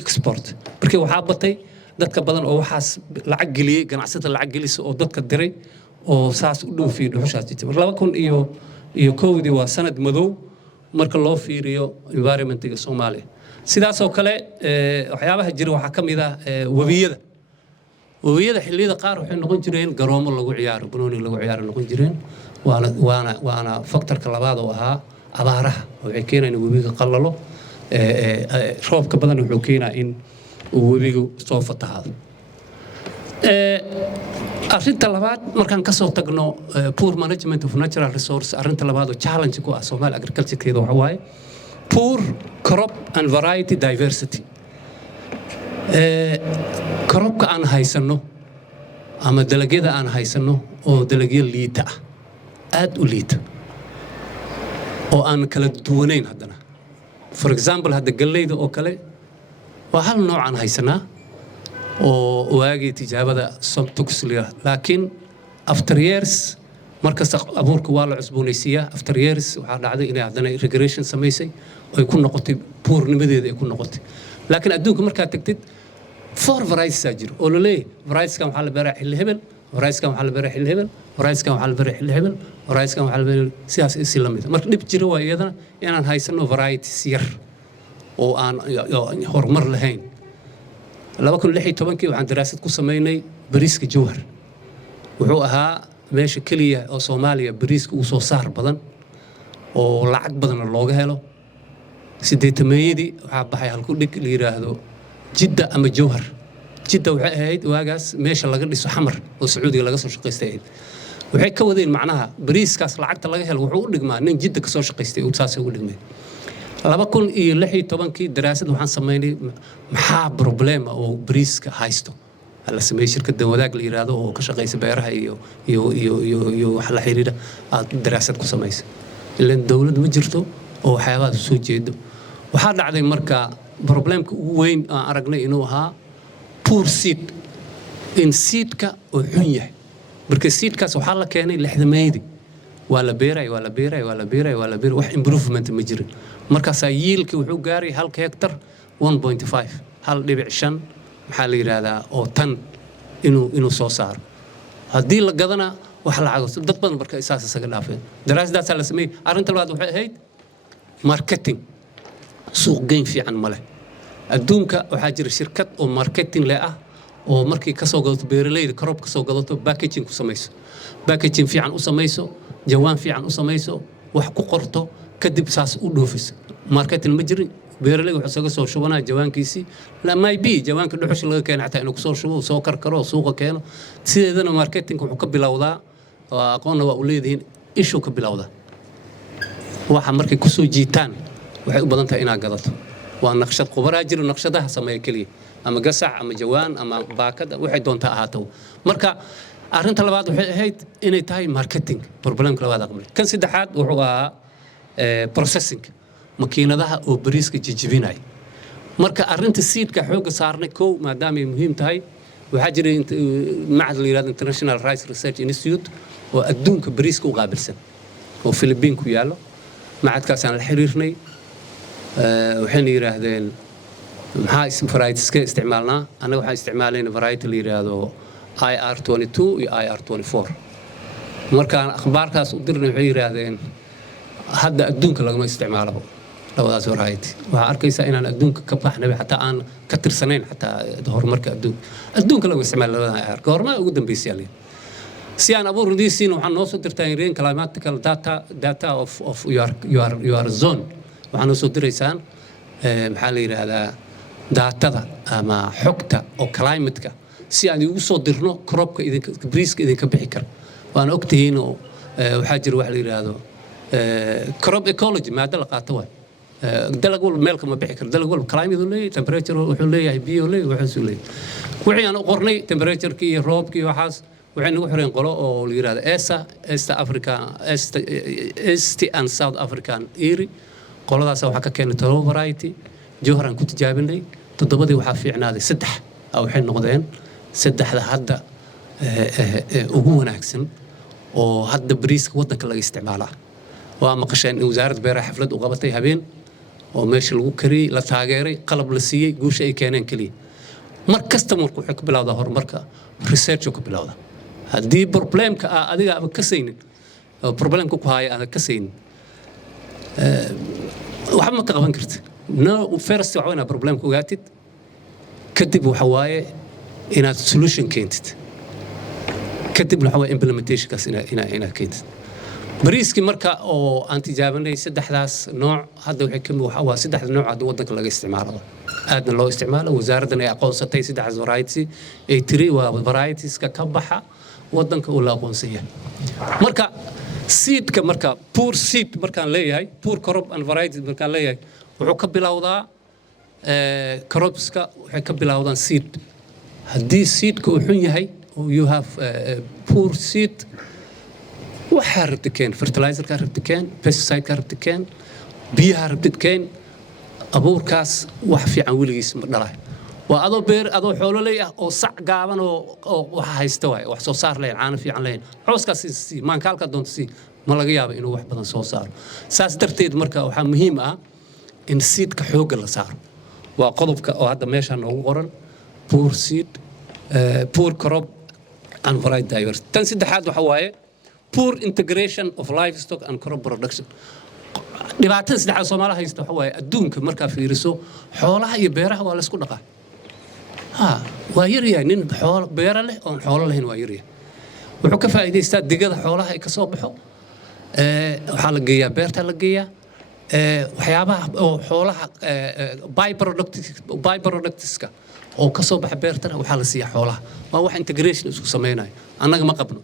export markii waxa batay dadka badan oo waxaas lacag geliyay ganacsatada lacag gelisay oo dadka diray oo saas u dhoofiyay dhuxushaas jirtay 2001 waa sanad madow marka loo fiiriyo environmentiga Soomaaliya sidaas oo kale waxyaabaha jira waxa kamid ah wabiyada xilliyada qaar waxay noqon jireen garoomo lagu ciyaaro banooni lagu ciyaaro noqon jireen waana faktorka labaad oo ahaa abaaraha waxay keenayaan wabiga qalalo roobka badan wuxuu keenaa in wabigu soo fatahaado arrinta labaad markaan ka soo tagno poor management of natural resource arrinta labaad oo challenge ku ah Somali agriculture-keeda waxa waaye poor crop and variety diversity kropka aan haysano ama dalagyada aan haysano oo dalagyo liita aad u liita oo aan kala duwanayn haddana for example hadda galleyda oo kale waa hal nooc aan haysanaa oo waagii tijaabada subtoxlia laakiin after years markasta abuurka waa la cusboonaysiiyaa after years waxaa dhacday inay haddana regression samaysay oo ay ku noqotay buurnimadeeda ay ku noqotay laakiin adduunka markaa tagtid 4 varieties jir oo la leeyahay varietieskan waxaa la beeraa xilli hebel varietieskan waxaa la beeraa xilli hebel varietieskan waxaa la beeraa xilli hebel varietieskan waxaa la beeraa sidaas si la mid marka dib jira waa iyadana inaan haysano varieties yar oo aan horumar lahayn 2016 waxaan daraasad ku sameynay bariiska jawhar wuxuu ahaa meesha kaliya oo Soomaaliya bariiska uu soo saar badan oo lacag badan looga helo 8meeyadii waxaa baxay halku dhig la yiraahdo jidda ama jawhar jidda waxay ahayd waagaas meesha laga dhiso xamar oo Sacuudiga laga soo shaqeystay waxay ka wadeen macnaha bariiskaas lacagta laga helo wuxuu u dhigmaa nin jidda ka soo shaqeystay oo saas u dhigmay 2016 daraasad waxaan sameynay maxaa problema oo bariiska haysto la sameeyay shirkadda wadaag la yiraahdo oo ka shaqeysa beeraha iyo wax la xiriira aad daraasad ku sameysay ilaan dawlad ma jirto oo waxyaabaha soo jeedo waxaa dhacday marka problemka ugu weyn aan aragnay inuu ahaa poor seed in seedka oo xun yahay marka seedkaas waxaa la keenay 60meeyadii waa la beeray wax improvement ma jirin markaas yiilkii wuxuu gaaray 1 hektar 1.5 1.5 maxaa la yiraahdaa oo tan inuu soo saaro haddii la gadana wax lacag dad badan marka isaas isaga dhaafeen daraasadaas la sameeyay arrinta labaad waxay ahayd marketing suuq geyn fiican ma leh adduunka waxaa jira shirkad oo marketing leh oo markii ka soo gadato beeralayda crop ka soo gadato packaging ku samayso packaging fiican u samayso jawaan fiican u samayso wax ku qorto kadib saas u dhoofiso marketing ma jirin beeralayda wuxuu saga soo shubanaa jawaankiisii la maybe jawaanka dhuxusha laga keenay xataa inuu soo shubo soo karkaro suuqa keeno sideedana marketing wuxuu ka bilowdaa aqoonna waa u leedahay issue ka bilowdaa waxa markay ku soo jiitaan waxay u badan tahay inaad gadato waa naqshad qubaraa jiro naqshadaha sameeya kaliya ama gasac ama jawaan ama baakad waxay doontaa ahaato marka arrinta labaad waxay ahayd inay tahay marketing problemka labaad aqbalay kan saddexaad wuxuu ahaa processing makiinadaha oo bariiska jijibinay marka arrinta seedka xooga saarnay koow maadaama ay muhiim tahay waxaa jiray macad la yiraahdo International Rice Research Institute oo adduunka bariiska u qaabilsan oo Philippines ku yaalo macadkaas aan la xiriirnay waxayna yiraahdeen maxaa ism varieties ka isticmaalnaa anaga waxaan isticmaalayna variety la yiraahdo IR22 iyo IR24 markaan akhbaarkaas u dirnay waxay yiraahdeen hadda adduunka lagama isticmaalo labadaas variety waxa arkaysa inaan adduunka ka baxnay xataa aan ka tirsanayn xataa horumarka adduunka lagu isticmaalo labada IR goorma ugu dambeysay si aan abuurdiisiin waxaan noo soo dirtaa in climatical data of your zone waxaan noo soo diraysaan maxaa la yiraahdaa daatada ama xogta oo climate-ka si aan ugu soo dirno cropka idinka bariiska idinka bixi kara waan ogtihiin oo waxaa jira wax la yiraahdo crop ecology maada la qaato way dalag walba meel kama bixi karo dalag walba climate uu leeyahay temperature wuxuu leeyahay biyo leeyahay wuxuu leeyahay wixii aan u qornay temperature-ki iyo roobki iyo waxaas waxay nagu xireen qolo oo la yiraahdo East Africa East and South African area qoladaas waxa ka keenay tolo variety jooharan ku tijaabinay todobadii waxa fiicnaaday saddex waxay noqdeen saddexda hadda ugu wanaagsan oo hadda bariiska wadanka laga isticmaalaa waa maqasheen in wasaaradda beeraha xaflad u qabatay habeen oo meesha lagu kariyay la taageeray qalab la siiyay guusha ay keeneen kaliya mar kasta markuu wuxuu ka bilowdaa horumarka research ku bilowdaa haddii problemka adiga ama ka saynin problemka ku haya aad ka saynin waxa ma ka qaban kartid no first waxa weyn problemka ogaatid kadib waxa waaye inaad solution keentid kadib waxa waaye implementation kaas ina keentid bariiski marka oo aan tijaabanay saddexdaas nooc hadda waxay ka waxa waa saddexda nooc hadda wadanka laga isticmaalo aadna loo isticmaalo wasaaraddan ay aqoonsatay saddexdaas variety ay tiri waa varieties ka baxa wadanka oo la aqoonsan yahay marka seedka marka poor seed markaan leeyahay poor crop and variety markaan leeyahay wuxuu ka bilowdaa cropska waxay ka bilowdaan seed haddii seedka uu xun yahay oo you have poor seed waxa rabtay fertilizer ka rabtay pesticide ka rabtay biyaha rabtay abuurkaas wax fiican wiligiis ma dhalay waa adoo beer adoo xoolo leeyahay oo sac gaaban oo wax haysta way wax soo saar leeyahay caana fiican leeyahay cooskaas si maan kaalka doonto si ma laga yaabo inuu wax badan soo saaro saas darteed marka waxa muhiim ah in seedka xooga la saaro waa qodobka oo hadda meesha noogu qoran poor seed poor crop and variety diversity tan saddexaad waxa waaye poor integration of livestock and crop production dhibaatada saddexaad Soomaaliya haysta waxa waaye adduunka marka fiiriso xoolaha iyo beeraha waa la isku dhaqaa waa yaryahay nin xoolo beera leh oo xoolo lahayn waa yaryahay wuxuu ka faa'iideystaa digada xoolaha ay ka soo baxo waxa la geeyaa beerta la geeyaa waxyaabaha oo xoolaha byproductska oo ka soo baxa beertana waxa la siiyaa xoolaha waa wax integration isku sameeyay annaga ma qabno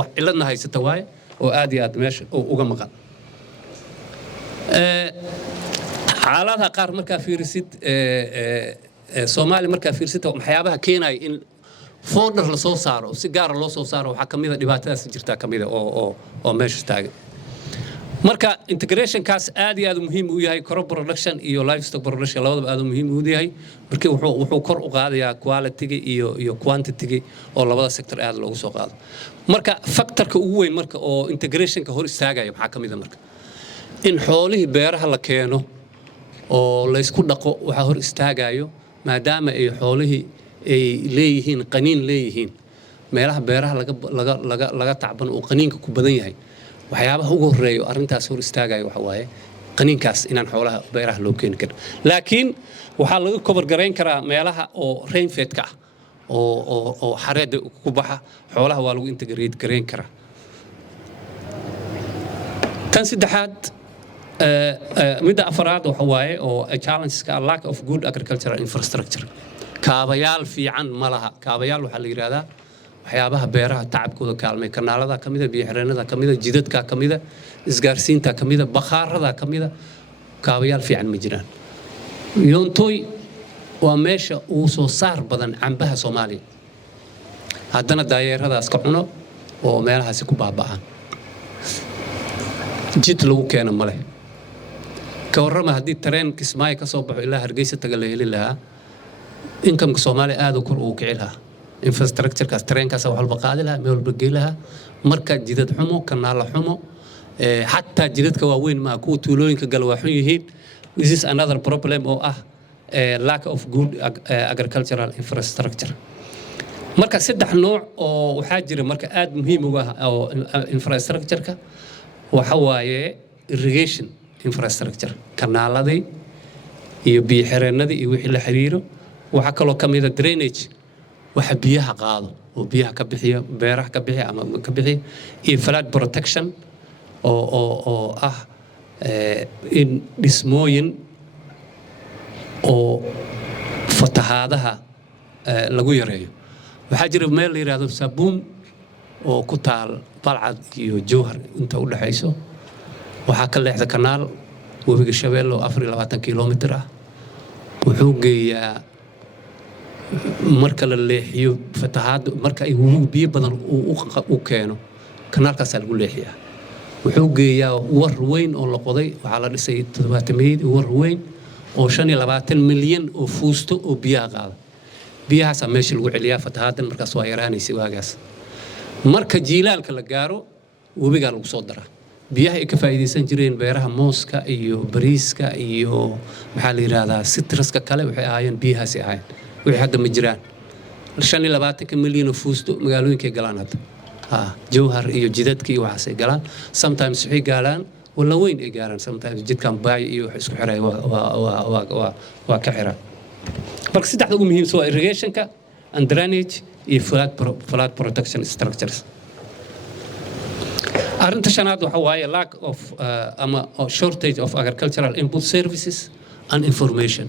wax ciladna haysata waaye oo aad iyo aad meesha uga maqan xaaladaha qaar markaa fiirisid Soomaali markaa fiirisid waxyaabaha keenay in fooder la soo saaro si gaar ah loo soo saaro waxa kamid ah dhibaatadaas jirta kamid ah oo meesha taagan marka integration kaas aad iyo aad muhiim u yahay crop production iyo livestock production labadaba aad muhiim u yahay markii wuxuu kor u qaadayaa quality iyo quantity oo labada sector aad loogu soo qaado marka factorka ugu weyn marka oo integration ka hor istaagayo waxa kamid ah marka in xoolihii beeraha la keeno oo la isku dhaqo waxa hor istaagayo maadaama ay xoolihii ay leeyihiin qaniin leeyihiin meelaha beeraha laga tacban oo qaniinka ku badan yahay waxyaabaha ugu horeeyo arintaas hor istaagayo waxa waaye qaniinkaas inaan xoolaha beeraha loo keeni karin laakiin waxa laga cover gareyn karaa meelaha oo rainfed-ka ah oo xareed ku baxa xoolaha waa lagu integrate gareyn karaa tan saddexaad midda afraad waxa waaye oo challenge-ka lack of good agricultural infrastructure kaabayaal fiican ma laha kaabayaal waxa la yiraahdaa waxyaabaha beeraha tacabkooda kaalmay kanaalada kamida biyo xireenada kamida jidadka kamida isgaarsiinta kamida bakhaarada kamida kaabayaal fiican ma jiraan yoontoy waa meesha uu soo saar badan cambaha Soomaaliya haddana daayeeradaas ka cuno oo meelahaasi ku baaba'aan jid lagu keeno ma leh ka warrama haddii tareen Kismaayo ka soo baxo ilaa Hargeysa taga la heli lahaa inkamka Soomaaliya aad u kor uu kici lahaa infrastructure-kaas tareenkaas wax walba qaadi lahaa meel walba geey lahaa marka jidad xumo kanaal xumo xataa jidadka waaweyn ma kuwa tuulooyinka gal waa xun yihiin this is another problem oo ah lack of good agricultural infrastructure marka saddex nooc oo waxa jira marka aad muhiim uga ah oo infrastructure-ka waxa waaye irrigation infrastructure kanaaladii iyo biyo xireenadii iyo wixii la xiriiro waxa kaloo kamid ah drainage waxa biyaha qaado oo biyaha ka bixiyo beeraha ka bixiyo ama ka bixiyo iyo flood protection oo ah in dhismooyin oo fatahaadaha lagu yareeyo waxaa jira meel la yiraahdo Sabuun oo ku taal Balcad iyo Jowhar inta u dhaxayso waxaa ka leexda kanaal webiga Shabeelle oo 24 kiiloomitir ah wuxuu geeyaa marka la leexiyo fatahaad marka ay biyo badan u keeno kanaalkaas lagu leexiyaa wuxuu geeyaa war weyn oo la qoday waxa la dhisay 700 war weyn oo 25 milyan oo fuusto oo biyaha qaada biyahaas meesha lagu celiyaa fatahaadan markaas waa yaraanaysi waagaas marka jiilaalka la gaaro webiga lagu soo daraa biyaha ay ka faa'iideysan jireen beeraha mooska iyo bariiska iyo maxaa la yiraahdaa citruska kale waxay ahaayeen biyahaasi ahaayeen wixii hadda ma jiraan 25 milyan oo fuusto magaalooyinka galaan hadda Jowhar iyo jidadka iyo waxaas ay galaan sometimes waxay galaan wala weyn ay gaaraan sometimes jidkan baay iyo wax isku xiray waa ka xiran marka saddexda ugu muhiimsan waa irrigationka and drainage iyo flood protection structures arinta shanaad waxa waaye lack of ama shortage of agricultural input services and information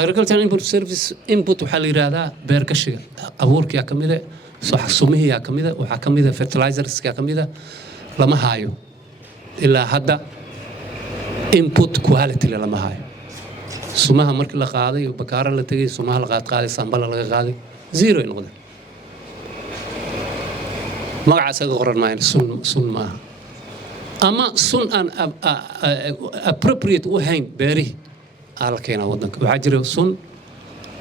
agricultural input service input waxa la yiraahdaa beer gashiga abuurkiya kamida sumihiya kamida waxa kamida fertilizers kamida lama haayo ilaa hadda input quality lama haayo sumaha markii la qaaday bakaara la tagay sumaha la qaaday sambal laga qaaday zero noqday magacaas ay qoran maayn sun ma ama sun an appropriate u hayn beeri alkeena wadanka waxa jira sun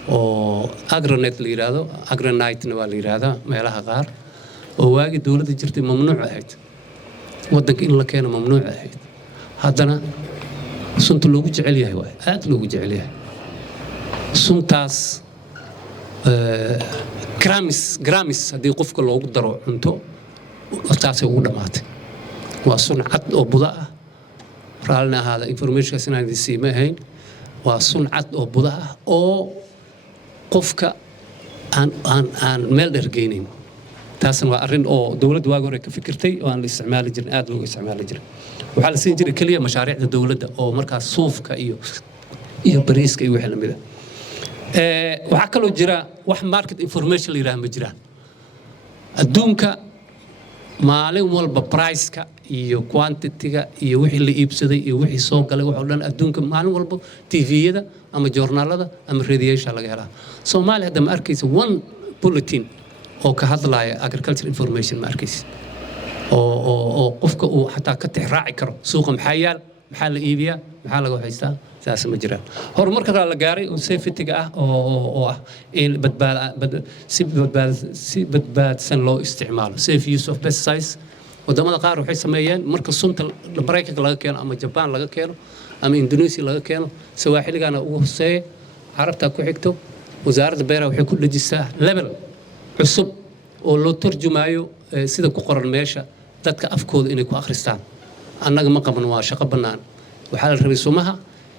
oo agronet la yiraahdo agronite waa la yiraahdaa meelaha qaar oo waagi dawladda jirtay mamnuuc ahayd wadanka in la keeno mamnuuc ahayd haddana sunta loogu jecel yahay waa aad loogu jecel yahay suntaas grams haddii qofka loogu daro cunto taasay ugu dhamaatay waa sun cad oo buda ah raalina ahaada informationkaas inaan idin siima ahayn waa sun cad oo buda ah oo qofka aan meel dhergeynayn taasna waa arrin oo dawladda waagi hore ka fikirtay oo aan la isticmaali jirin aad looga isticmaali jiray waxaa la siin jiray kaliya mashaariicda dawladda oo markaas suufka iyo bariiska iyo wixii lamid ah waxaa kaloo jira wax market information la yiraahdo ma jiraan adduunka maalin walba price-ka iyo quantity-ga iyo wixii la iibsaday iyo wixii soo galay waxa dhan adduunka maalin walba TV-yada ama joornaalada ama radio-yada laga helaa Soomaaliya hadda ma arkaysa one bulletin oo ka hadlaya agriculture information ma arkaysa oo qofka uu xataa ka tixraaci karo suuqa maxaa yaal maxaa la iibiyaa maxaa laga haystaa saas ma jiraan horumarka la gaaray oo safety-ga ah oo ah in si badbaadsan loo isticmaalo safe use of pesticides wadamada qaar waxay sameeyeen marka sunta Mareykanka laga keeno ama Japan laga keeno ama Indonesia laga keeno sawaaxiligana ugu hooseeya carabta ku xigto wasaaradda beeraha waxay ku dhajisaa level cusub oo loo tarjumayo sida ku qoran meesha dadka afkooda inay ku akhristaan annaga ma qabno waa shaqo banaan waxa la rabay sumaha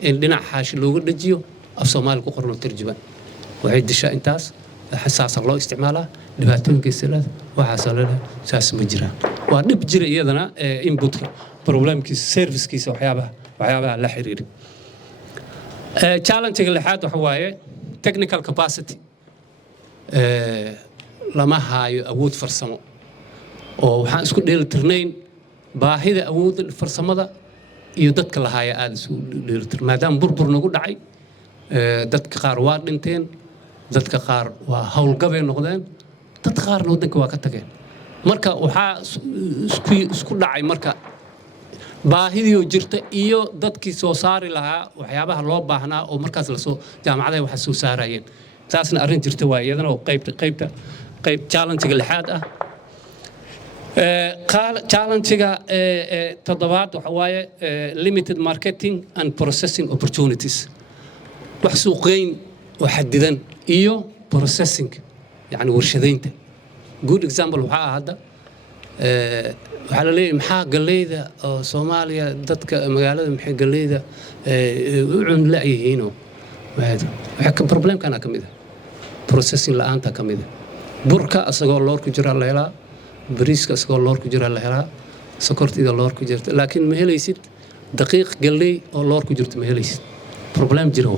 in dhinac xaashi looga dhajiyo af Soomaali ku qoran oo tarjuman waxay dishaa intaas xasaas loo isticmaalaa dhibaatooyinkiisa waxa saas ma jiraan waa dhib jira iyadana inputka problemkiisa servicekiisa waxyaabaha la xiriir challenge-ga lixaad waxa waaye technical capacity lama haayo awood farsamo oo waxaan isku dheelitirnayn baahida awoodda farsamada iyo dadka la haayo aad isku dheelitir maadaama burbur nagu dhacay dadka qaar waa dhinteen dadka qaar waa hawlgabay noqdeen dad qaarna waddanka waa ka tageen marka waxaa isku dhacay marka baahidii oo jirta iyo dadkii soo saari lahaa waxyaabaha loo baahnaa oo markaas la soo jaamacadaha waxa soo saarayeen taasna arrin jirta waa iyadana oo qayb challenge-ga lixaad ah challenge-ga toddobaad waxa waaye limited marketing and processing opportunities wax suuqeyn oo xadidan iyo processing yani warshadaynta good example waxa hadda waxaa la leeyahay maxaa galeyda oo Soomaaliya dadka magaalada maxay galeyda u cun laayihiinoo waxa ka problem kana kamid ah processing la'aanta kamid ah burka asagoo loor ku jira la helaa bariiska asagoo loor ku jira la helaa sokortida loor ku jirta laakiin ma helaysid daqiiq galey oo loor ku jirta ma helaysid problem jira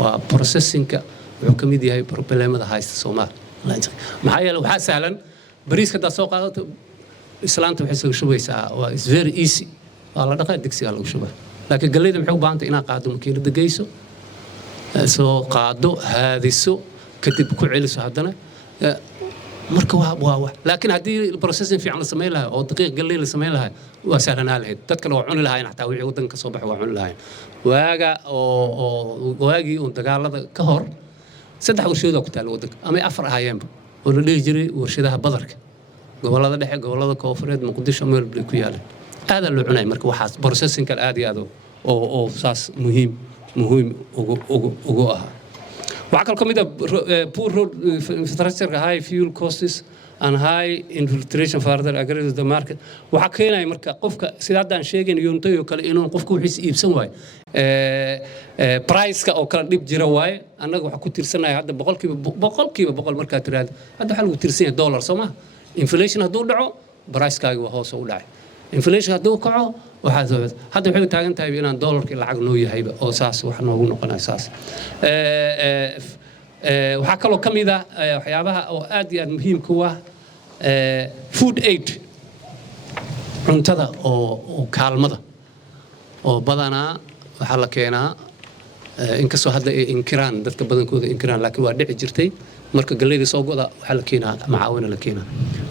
waa processingka wuxuu kamid yahay problemada haysta Soomaaliya maxaa yeelay waxa sahlan bariiska da soo qaadato islaanta waxay soo shubaysaa waa is very easy waa la dhaqaa digsiga lagu shubaa laakiin galeyda maxay u baahan tahay inaad qaado makiinada geyso soo qaado haadiso kadib ku celiso haddana marka waa laakiin haddii processing fiican la sameyn lahaa oo daqiiq galey la sameyn lahaa waa sahlanaa lahayd dadkana waa cuni lahaayeen xataa wixii waddanka ka soo baxay waa cuni lahaayeen waagii oo dagaalada ka hor 3 warshadood ku taal waddanka ama 4 ahaayeenba oo la dhihi jiray warshadaha badarka gobolada dhexe gobolada koonfureed muqdisho meel bay ku yaalaan aad loo cunay marka waxaas processing kale aad iyo aad oo saas muhiim ugu ah waxa kale kamid ah poor road infrastructure high fuel costs and high infiltration further aggressive the market waxa keenay marka qofka sida hadda aan sheegay yoontayo kale inuu qofku wixii iibsan waayo price ka oo kala dib jira waaye annaga waxa ku tirsanahay hadda boqol marka tiraad hadda waxa lagu tirsanay dollar Soomaa inflation hadduu dhaco price-kaaga waa hoos u dhacay inflation hadduu kaco waxaa hadda waxay taagan tahay inaan dollarka lacag noo yahayba oo saas wax noogu noqonay saas waxa kaloo kamid ah waxyaabaha oo aad iyo aad muhiim ku ah food aid cuntada oo kaalmada oo badanaa waxa la keenaa inkastoo hadda ay inkiraan dadka badankooda inkiraan laakiin waa dhici jirtay marka galeyda soo goda waxa la keenaa macaawina la keenaa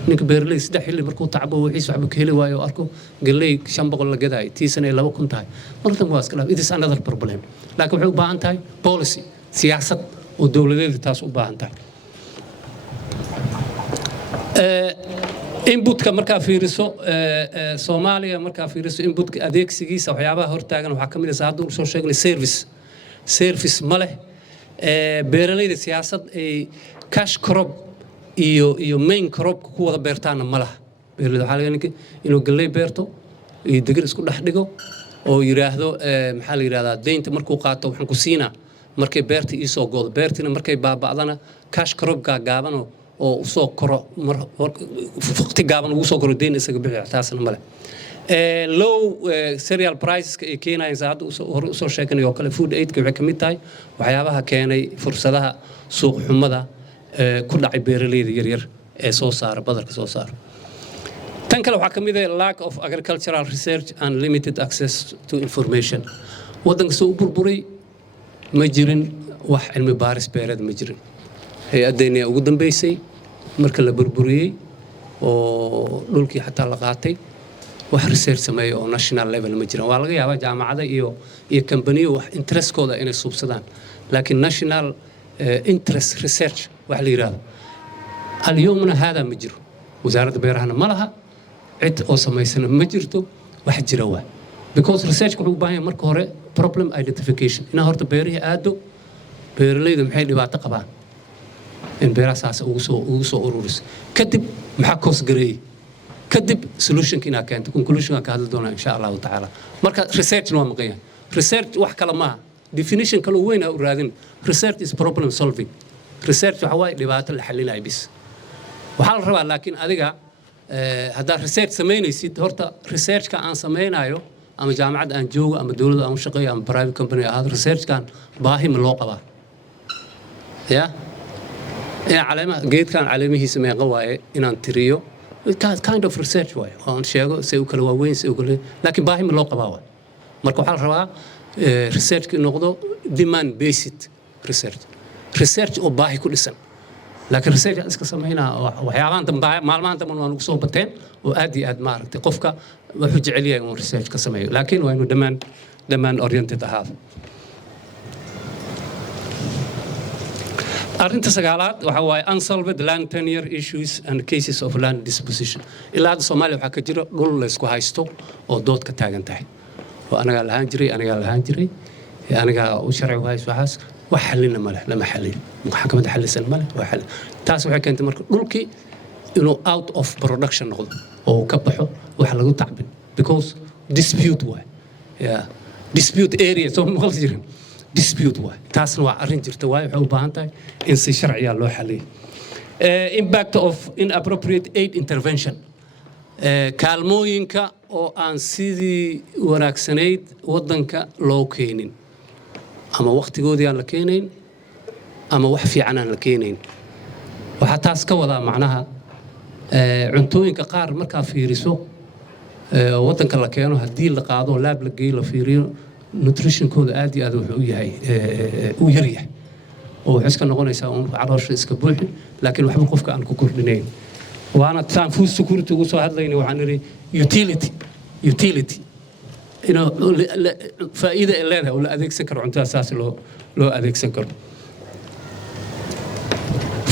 ninka beerley 3 xilli markuu tacbo wixiis waxba ka heli waayo arko galey 500 la gaday tiisana 200 tahay marka waa iska it is another problem laakiin wuxuu u baahan tahay policy siyaasad oo dawladeed taas u baahan tahay inputka marka fiiriso Soomaaliya marka fiiriso inputka adeegsigiisa waxyaabaha hortaagan waxa kamid ah hadda soo sheegnay service male beeraleyda siyaasad ay cash crop iyo main crop ku wada beertaan malaha beeraleyda waxa laga yaabaa inuu galey beerto iyo digir isku dhax dhigo oo yiraahdo maxaa la yiraahdaa deynta markuu qaato waxaan ku siinaa markay beerta ii soo goodo beertina markay baaba'dana cash crop gaaban oo soo koro waqti gaaban ugu soo koro deyn isaga bixi taasna male low cereal prices ee keenaysa hadda hore soo sheegnay oo kale food aid ka waxay kamid tahay waxyaabaha keenay fursadaha suuq xumada ku dhacay beeraleyda yaryar ee soo saar badarka soo saar tan kale waxa kamid ah lack of agricultural research and limited access to information wadanka soo burburay ma jirin wax cilmi baaris beereed ma jirin hay'addeena ugu dambeysay marka la burburiyay oo dhulkii xataa la qaatay wax research sameeyo oo national level ma jiraan waa laga yaabaa jaamacada iyo companiyo wax interest kooda inay subsadaan laakiin national interest research wax la yiraahdo اليومنا هذا مجرو وزارة بيرهنا ملها عد أو سميسنا مجرتو واحد جروا because research كله باهي مركورة problem identification إنها هرت بيريه أدو بيرلي ذم حيل بعد قبان إن بيراساس أوسو أورورس كتب محكوس جري كتب solution كنا كان تكون conclusion كهذا دونا إن شاء الله تعالى مركز research نوع مقيم research واحد كلامها definition كله وين أورادين research is problem solving research وحواي لبعض الحلين أيبس وحال ربع لكن أديك هذا research سمينا يصير هرتا research كان سمينا أيو أما جامعة أنجو أما دولة أما شقية أما private company هذا research كان باهي من الواقع يا علامة جيد كان علامة هي سميها قواي إن أنتريو kind of research واي أنا شيء سوي كل وين سوي كل لكن باهي من الواقع واي مركو حال ربع research كنقطة demand based research أو باهي كل سنة laakiin research iska sameynaa waxyaabahan dambe maalmahan dambe waan ugu soo bateen oo aad iyo aad maaragtay qofka wuxuu jecel yahay inuu research ka sameeyo laakiin waa inuu dhammaan oriented ahaado arrinta sagaalaad waxa waaye unsolved land tenure issues and cases of land disposition ilaa hadda Soomaaliya waxaa ka jira dhul la isku haysto oo dood ka taagan tahay oo anaga lahaan jiray aniga u sharci waayis waxaas wax xalina ma leh lama xalin maxkamadda xalisan ma leh waa xal taas waxay keentay marka dhulkii inuu out of production noqdo oo ka baxo wax lagu tacbin because dispute waay dispute area soo maqal jirin dispute waay taasna waa arrin jirta waay waxay u baahan tahay in si sharciya loo xaliyo impact of inappropriate aid intervention kaalmooyinka oo aan sidii wanaagsanayd waddanka loo keenin ama waqtigoodii aan la keenayn ama wax fiican aan la keenayn waxaa taas ka wadaa macnaha cuntooyinka qaar markaa fiiriso waddanka la keeno haddii la qaado laab la geeyo la fiiriyo nutritionkooda aad iyo aad wuxuu u yahay u yar yahay oo waxay iska noqonaysaa uun caloosha iska buuxi laakiin waxba qofka aan ku kordhinayn waana taan food security ugu soo hadlaynay waxaan idhi utility inuu faa'iido ay leedahay oo la adeegsan karo cuntada saas loo adeegsan karo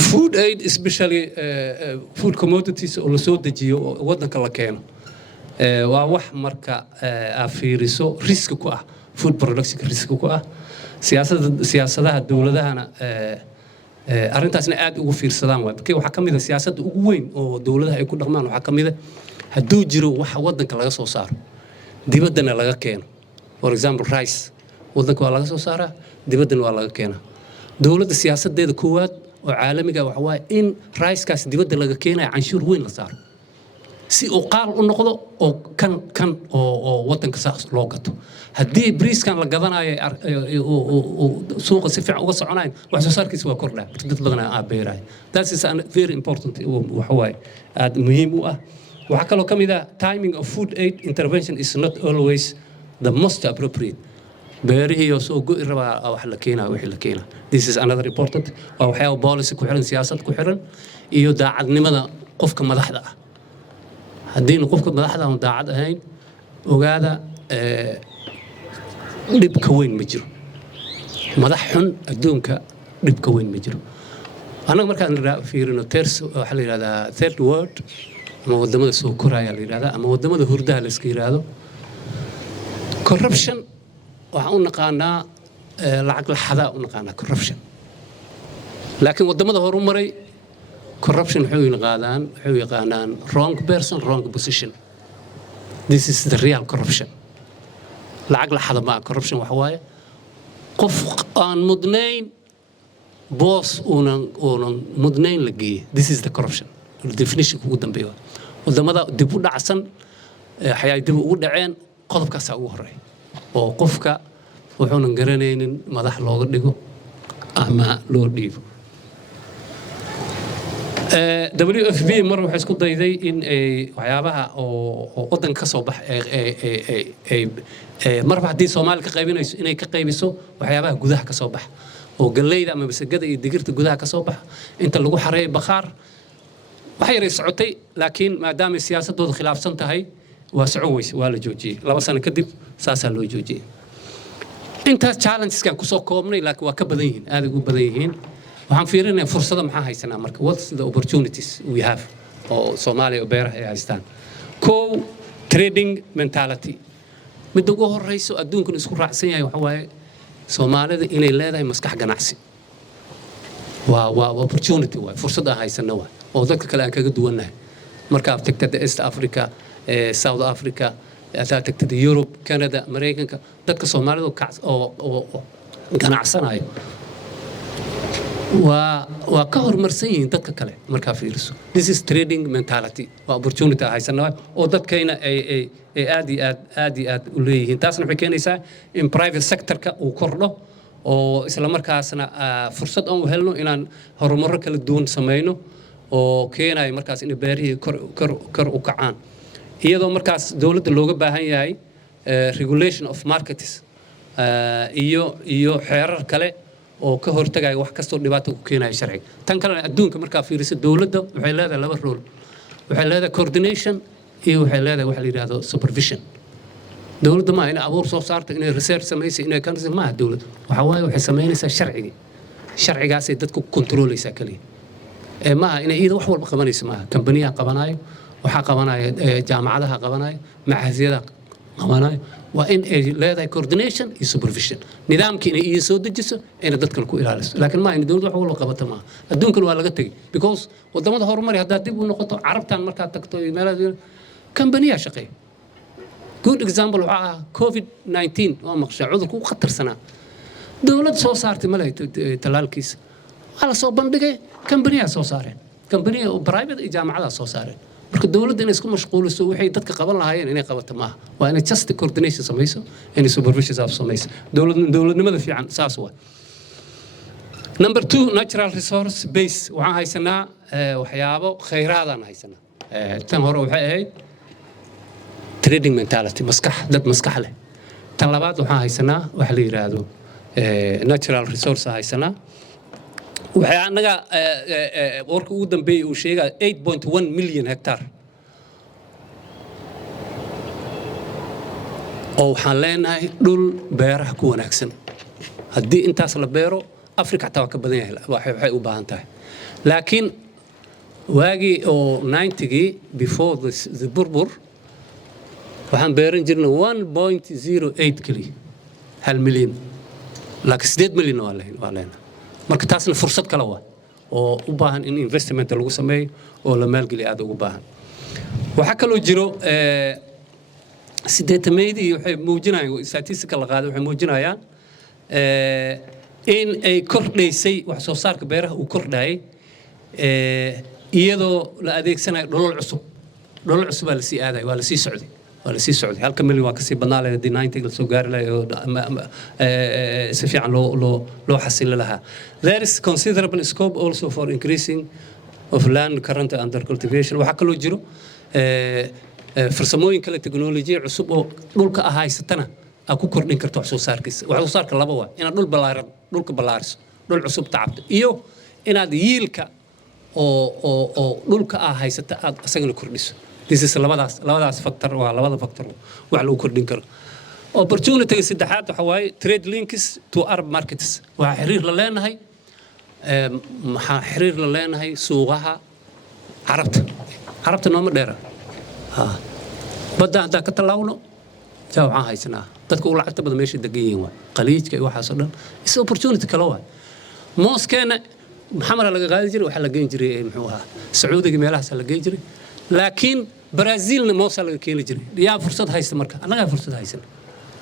food aid especially food commodities oo la soo dejiyo oo waddanka la keeno waa wax marka aad fiiriso risk ku ah food production risk ku ah siyaasadaha dawladahana arrintaasna aad ugu fiirsadaan waa markii waxa kamid ah siyaasadda ugu weyn oo dawladaha ay ku dhaqmaan waxa kamid ah hadduu jiro waxa waddanka laga soo saaro dibaddana laga keeno for example rice waddanka waa laga soo saaraa dibaddana waa laga keenaa dawladda siyaasadeeda koowaad oo caalamiga waxa waaye in rice-kaas dibadda laga keenayo canshuur weyn la saaro si uu qaal u noqdo oo kan oo waddanka saas loo gato haddii briiskan la gadanayo suuqa si fiican uga soconayn wax soo saarkiisa waa kordhaa dad badan aa beeraay that is very important waxa waaye aad muhiim u ah waxaa kaloo ka mid ah timing of food aid intervention is not always the most appropriate beerihii oo soo go'i rabaa wax la keenaa wixii la keenaa this is another important waa waxyaabo policy ku xiran siyaasad ku xiran iyo daacadnimada qofka madaxda ah haddiina qofka madaxda aan daacad ahayn ogaada dhibka weyn ma jiro madax xun adduunka dhibka weyn ma jiro annaga markaan fiirino waxaa la yidhahdaa third world ama waddamada soo koraya la yidhahdaa ama waddamada hurdaha la iska yidhaahdo corruption waxaan u naqaanaa lacag laxadaa u naqaanaa corruption laakiin waddamada horumaray corruption wuxuu yaqaanaan wrong person wrong position this is the real corruption lacag laxada ma corruption waxa waaye qof aan mudnayn boos uunan mudnayn la geeyey this is the corruption definition ugu dambeeya waddamada dib u dhacsan waxay dib ugu dhaceen qodobkaasaa ugu horeeya oo qofka wuxuunan garanaynin madax looga dhigo ama loo dhiibo WFP mar waxay isku dayday in ay waxyaabaha oo waddanka ka soo bax marba haddii Soomaali ka qaybinayso inay ka qaybiso waxyaabaha gudaha ka soo bax oo galeyda ama masagada iyo digirta gudaha ka soo bax inta lagu xareeyo bakhaar waxay yaray socotay laakiin maadaama siyaasadooda khilaafsan tahay waa socon weyse waa la joojiyey 2 sano kadib saasaa loo joojiyey intaas challengeskan kusoo koobnay laakiin waa ka badan yihiin aad ugu badan yihiin waxaan fiirinayaa fursada maxaa haysanaa marka what's the opportunities we have oo Soomaaliya oo beeraha ay haystaan trading mentality mid ugu horeyso adduunkan isku raacsan yahay waxa waaye Soomaalida inay leedahay maskax ganacsi waa opportunity waa fursad aan haysano waa oo dadka kale aan kaga duwanahay marka aad tagtay East Africa South Africa aad tagtay Europe Canada Mareykanka dadka Soomaalida oo ganacsanayo waa ka horumarsan yihiin dadka kale markaa fiiriso this is trading mentality waa opportunity haysana oo dadkayna ay aad u leeyihiin taasna waxay keenaysaa in private sector-ka uu kordho oo isla markaasna fursad aan u helno inaan horumarro kala duwan samayno oo keenayo markaas in beerihii kor u kacaan iyadoo markaas dawladda looga baahan yahay regulation of markets iyo xeerar kale oo ka hortagaya wax kastoo dhibaato ku keenaya sharciga tan kale adduunka markaa fiiriso dawladda waxay leedahay laba role waxay leedahay coordination iyo waxay leedahay waxa la yiraahdo supervision dawladda ma inay abuur soo saarto inay research samayso inay kanisa ma dawladda waxa waaye waxay samaynaysaa sharcigaas ay dadku controleysa kaliya ma inay iyada wax walba qabanayso ma company-ga qabanayo waxa qabanaya jaamacadaha qabanayo macaasiyada qabanayo waa in ay leedahay coordination iyo supervision nidaamkii inay iyo soo dejiso inay dadkan ku ilaaliso laakiin ma inay dawladda wax walba qabato ma adduunkan waa laga tagay because wadamada horumar hadda dib u noqoto carabtan marka tagto meelaha company-ga shaqeeyo good example waxa COVID-19 oo maqshay cudurku khatarsanaa dawlad soo saartay malay talaalkiisa ala soo bandhigay company-ga soo saareen company-ga private iyo jaamacadaha soo saareen marka dawladda inay isku mashquuliso waxay dadka qaban lahaayeen inay qabato maaha waa inay just coordination samayso inay supervision samayso dawladnimada fiican saas waa number 2 natural resource base waxaan haysanaa waxyaabo khayraadaan haysanaa tan hore waxay ahayd trading mentality dad maskax leh tan labaad waxaan haysanaa waxa la yiraahdo natural resource haysanaa waxay anaga warka ugu dambeeyay uu sheegay 8.1 million hectare oo waxaan leenahay dhul beeraha ku wanaagsan haddii intaas la beero Afrika taa ka badan yahay waxay u baahan tahay laakiin waagii oo 90gii before the burbur waxaan beeran jirnay 1.08 kali 1 milyan laakiin 8 milyan waa leenahay marka taasna fursad kale waa oo u baahan in investment lagu sameeyo oo la maalgeliyo aad ugu baahan waxa kale oo jiro sideetameedii waxay muujinayaan statistical la qaaday waxay muujinayaan in ay kordhaysay wax soo saarka beeraha uu kordhayay iyadoo la adeegsanayo dholol cusub baa la sii aaday waa la sii socday halka milyan waa ka sii badnaa lahayd 90 la soo gaari lahayd si fiican loo xasili lahaa there is considerable scope also for increasing of land currently under cultivation waxa kaloo jiro farsamooyin kale teknolojiya cusub oo dhulka haysatana aad ku kordhin karto wax soo saarka laba waa inaad dhulka ballaariso dhul cusub tacabto iyo inaad yiilka oo dhulka haysata aad asagana kordhiso this is labadaas factor waa labada factor wax lagu kordhin karo opportunity saddexaad waxa waaye trade links to Arab markets waxa xiriir la leenahay suuqaha carabta nooma dheera badda hadda ka talaawno waxaan haysanaa dadku u lacagta badan meesha degan yihiin waa qaliijka iyo waxaas oo dhan is opportunity kale waa mooskeena maxamar laga qaadi jiray waxa la geyn jiray muxuu ahaa Sacuudiga meelahaas la geyn jiray laakiin Brazilna moos laga keeni jiray yaa fursad haysta marka anaga fursad haysan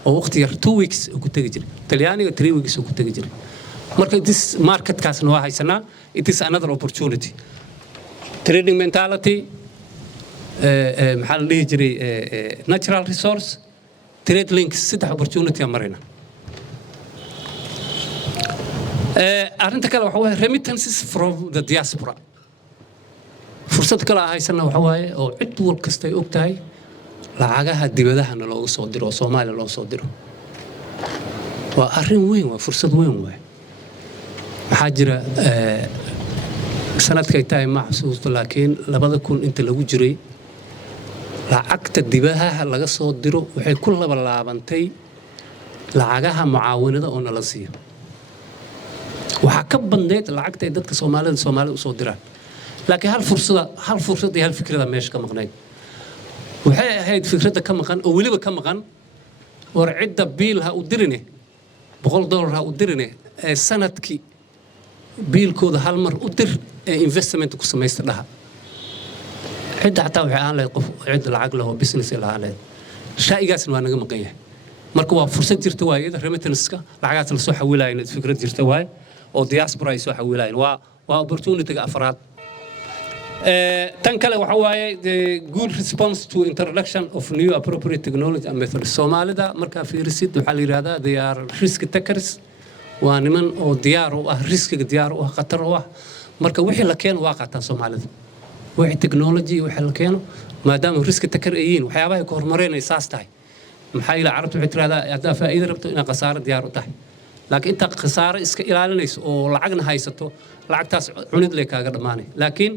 oo waqti yar 2 weeks ku tagi jiray Talyaaniga 3 weeks ku tagi jiray marka this market kaasna waa haysanaa it is another opportunity trading mentality maxaa la dhihi jiray natural resource trade links saddex opportunity marina arinta kale waxa weeye remittances from the diaspora fursad kale haysana waxa waaye oo cid wal kasta ay ogtahay lacagaha dibadaha looga soo diro Soomaaliya loo soo diro waa arin weyn waa fursad weyn waa waxa jira sanadkay tahay ma xasuusto laakiin 2000 inta lagu jiray lacagta dibadaha laga soo diro waxay ku laabantay lacagaha mucaawinada oo nala siiyo waxa ka badneed lacagta dadka Soomaalida u soo diraan laakiin hal fursad iyo hal fikrada meesha ka maqnayd waxay ahayd fikrada ka maqan oo waliba ka maqan war cidda biilha u dirine $100 u dirine sanadkii biilkooda hal mar u dir investment ku sameeysta dhaha cidda xataa waxay aan leeyahay qof cid lacag leh oo business la leeyahay shaygaasna waa naga maqan yahay marka waa fursad jirta waayada remittance-ka lacagaas la soo xawilaayeen fikrad jirta waay oo diaspora ay soo xawilaayeen waa opportunity-ga afraad tan kale waxa waaye the good response to introduction of new appropriate technology and methods Soomaalida marka fiirisid waxa la yiraahdaa they are risk takers waa niman oo diyaar u ah riskiga diyaar u ah khatar u ah marka wixii la keen waa qaataan Soomaalida wixii technology wixii la keeno maadaama risk takar ay yihiin waxyaabaha ay ku horumareen ay saas tahay maxay ila carabtu waxay tiraahdaa hadda faa'iido rabto inaad qasaaro diyaar u tahay laakiin inta khasaare iska ilaalinayso oo lacagna haysato lacagtaas cunid leh kaaga dhamaanay laakiin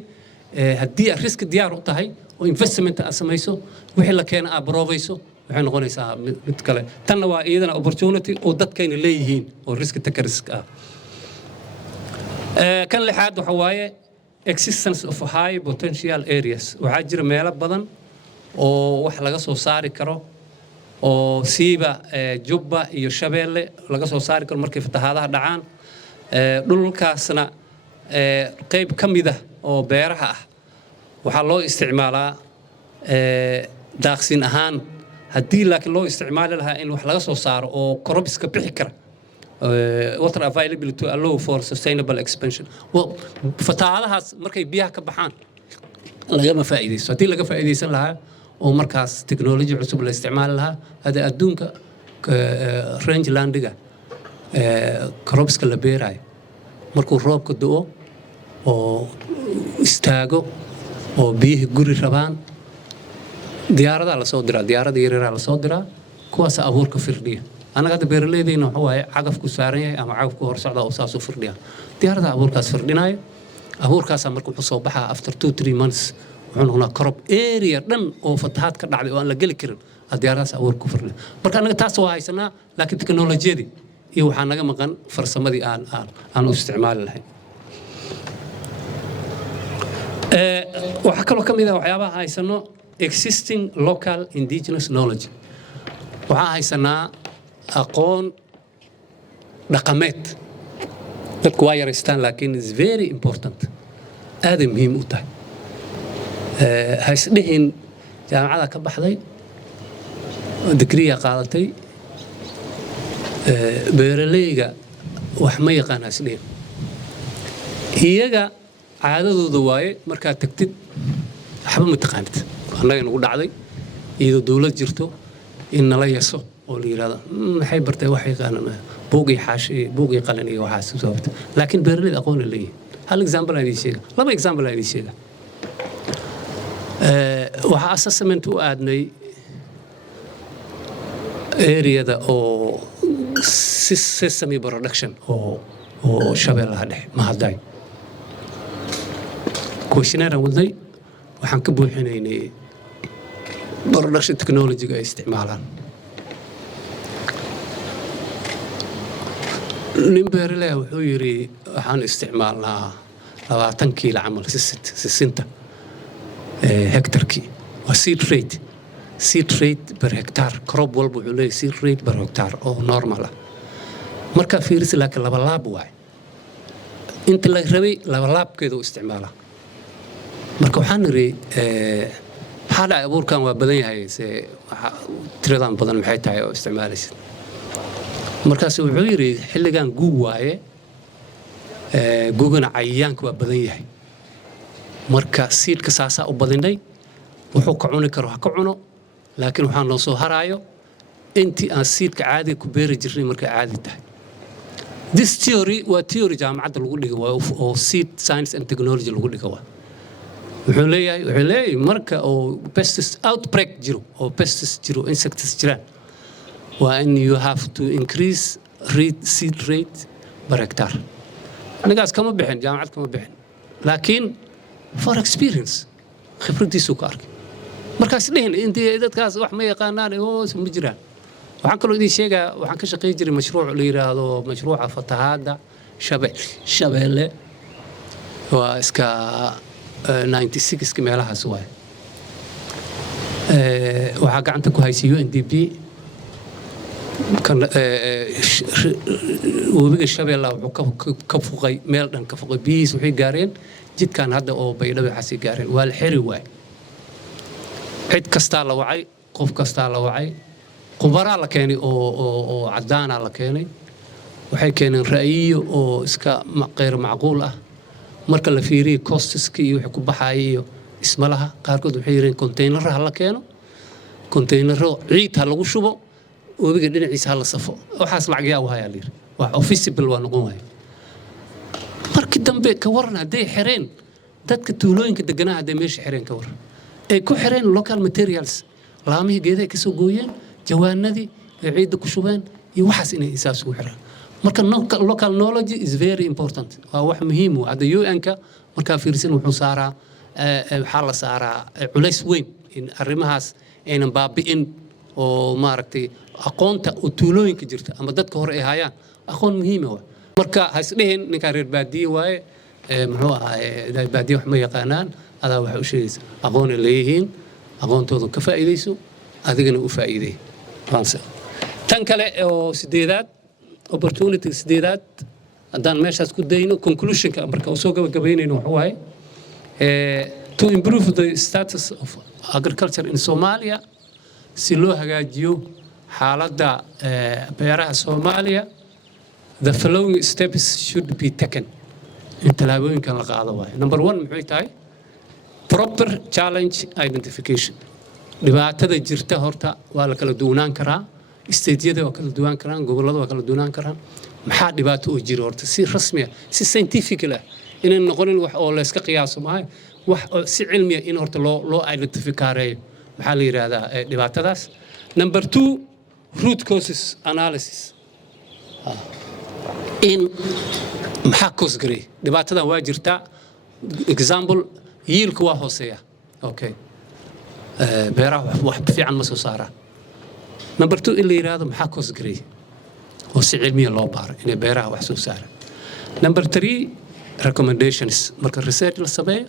haddii aad risk diyaar u tahay oo investment aad samayso wixii la keena aad baroobayso waxay noqonaysaa mid kale tanna waa iyadana opportunity oo dadkayna leeyihiin oo risk take risk ah kan lixaad waxa waaye existence of high potential areas waxaa jira meelo badan oo wax laga soo saari karo oo siiba Jubba iyo Shabeelle laga soo saari karo markay fatahaadaha dhacaan dhulkaasna qayb ka mid ah oo beeraha ah waxaa loo isticmaalaa daaqsin ahaan haddii laakiin loo isticmaali lahaa in wax laga soo saaro oo korobiska bixi kara water availability to allow for sustainable expansion fatahaadahaas markay biyaha ka baxaan lagama faa'iideysto haddii laga faa'iideysan lahaa oo markaas technology cusub la isticmaali lahaa hada adduunka rangelandiga korobiska la beerayo markuu roobka da'o oo istaago oo biyihii guri rabaan diyaaradaha la soo diraa diyaarada yaryaraha la soo diraa kuwaas abuurka firdhiya anaga hadda beeraleydayna waxa waaye cagafku saaran yahay ama cagafku hor socda oo saas u firdhiya diyaaradaha abuurkaas firdhinaayo abuurkaasa markuu wuxuu soo baxaa after 2-3 months wuxuu noqonaa crop area dhan oo fatahaad ka dhacday oo aan la geli karin diyaaradahaas abuurka ku firdhiya marka anaga taas waa haysanaa laakiin teknolojiyadii iyo waxaa naga maqan farsamadii aan u isticmaali lahayn waxaa kaloo ka mid ah waxyaabaha haysano existing local indigenous knowledge waxaa haysanaa aqoon dhaqameed dadku waa yaraystaan laakiin is very important aaday muhiim u tahay haysdhihin jaamacada ka baxday digriya qaadatay beeraleyga wax ma yaqaan haysdhihin iyaga caadadooda waaye markaad tagtid waxba ma taqaanid annaga nagu dhacday iyadoo dawlad jirto in nala yaso oo la yiraahdo maxay bartay wax yaqaan buugii xaashi buugii qalin iyo waxaas sababta laakiin beeraleyda aqoon leeyahay hal example ay sheega laba example ay sheega waxa assessment u aadnay area-da oo sesame production oo Shabeellaha Dhexe ma haday questionnaire waday waxaan ka buuxinaynay production technology ay isticmaalaan nin beeraley wuxuu yiri waxaan isticmaalnaa 20 kiilo camal sisinta hektarkii waa seed rate per hectare crop walba wuxuu leeyahay seed rate per hectare oo normal ah marka fiiris laakiin laba laab waay inta la rabay laba laabkeedu isticmaalaa marka waxaan niri maxaa dhacay abuurkan waa badan yahay tiradan badan maxay tahay oo isticmaalaysid markaas wuxuu yiri xilligan guug waaye guugana cayayaanka waa badan yahay marka seedka saasa u badinay wuxuu ka cuni karo ha ka cuno laakiin waxaan noo soo haraayo intii aan seedka caadi ku beeri jirnay marka caadi tahay this theory waa theory jaamacadda lagu dhigo oo seed science and technology lagu dhigo waa wuxuu leeyahay marka oo pests outbreak jiro oo pests jiro insects jiraan waa in you have to increase seed rate per hectare anigaas kama bixin jaamacad kama bixin laakiin for experience khibradiisu ka arkay markaas dhihin intii dadkaas wax ma yaqaanaan oo ma jiraan waxaan kaloo idin sheegaa waxaan ka shaqeyn jiray mashruuc la yiraahdo mashruuca fatahaada Shabeelle waa iska 96 meelahaas waay waxaa gacanta ku haysay UNDP kan webiga Shabeelle wuxuu ka fuqay meel dhan ka fuqay biis waxay gaareen jidkan hadda oo baydhabo xasi gaareen waa la xiri waay cid kasta la wacay qof kasta la wacay khubara la keenay oo cadaana la keenay waxay keeneen ra'yiyo oo iska qeyr macquul ah marka la fiiriyo costiski iyo wixii ku baxay iyo ismalaha qaarkood waxay yireen containeraha la keeno containero ciid ha lagu shubo webiga dhinaciisa la safo waxaas lacag yaa waaya liir wax official waa noqon waay markii dambe ka waran haday xireen dadka tuulooyinka deganaa haday meesha xireen ka waran ay ku xireen local materials laamihii geedaha ka soo gooyeen jawaanadii ciidda ku shubeen iyo waxaas inay isaas ugu xiraan marka local knowledge is very important waa wax muhiim ah hadda UN-ka marka fiirsan wuxuu saaraa waxa la saaraa culays weyn in arrimahaas aynan baabi'in oo maaragtay aqoonta oo tuulooyinka jirta ama dadka hore ay hayaan aqoon muhiim ah marka ha isdhehen ninka reer baadiye waaye muxuu ahaa baadiye wax ma yaqaanaan adaa waxa u sheegaysa aqoon ay leeyihiin aqoontooda ka faa'iideyso adigana u faa'iideey tan kale oo sideedaad opportunity sideedaad haddaan meeshaas ku dayno conclusionka marka uu soo gabagabaynayno waxa waaye to improve the status of agriculture in Somalia si loo hagaajiyo xaaladda beeraha Soomaaliya the following steps should be taken in talaabooyinkan la qaado waaye number 1 maxay tahay proper challenge identification dhibaatada jirta horta waa la kala duwanaan karaa isteediyada waa kala duwan karaan gobollada waa kala duwanaan karaan maxaa dhibaato oo jiro horta si rasmi ah si scientific ah inaan noqonin wax oo la iska qiyaaso maahay wax si cilmi ah in horta loo identifikareeyo maxaa la yiraahdaa dhibaatadaas number 2 root causes analysis in maxaa cause garay dhibaatada waa jirta example yiilku waa hooseeya okay beeraha wax fiican ma soo saaraa number 2 in la yiraahdo maxaa cause garay oo si cilmiya loo baaro inay beeraha wax soo saaraan number 3 recommendations marka research la sameeyo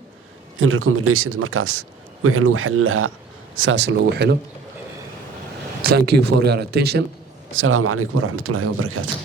in recommendations markaas wixii lagu xalin lahaa saas loogu xilo thank you for your attention assalamu alaykum wa rahmatullahi wa barakatuh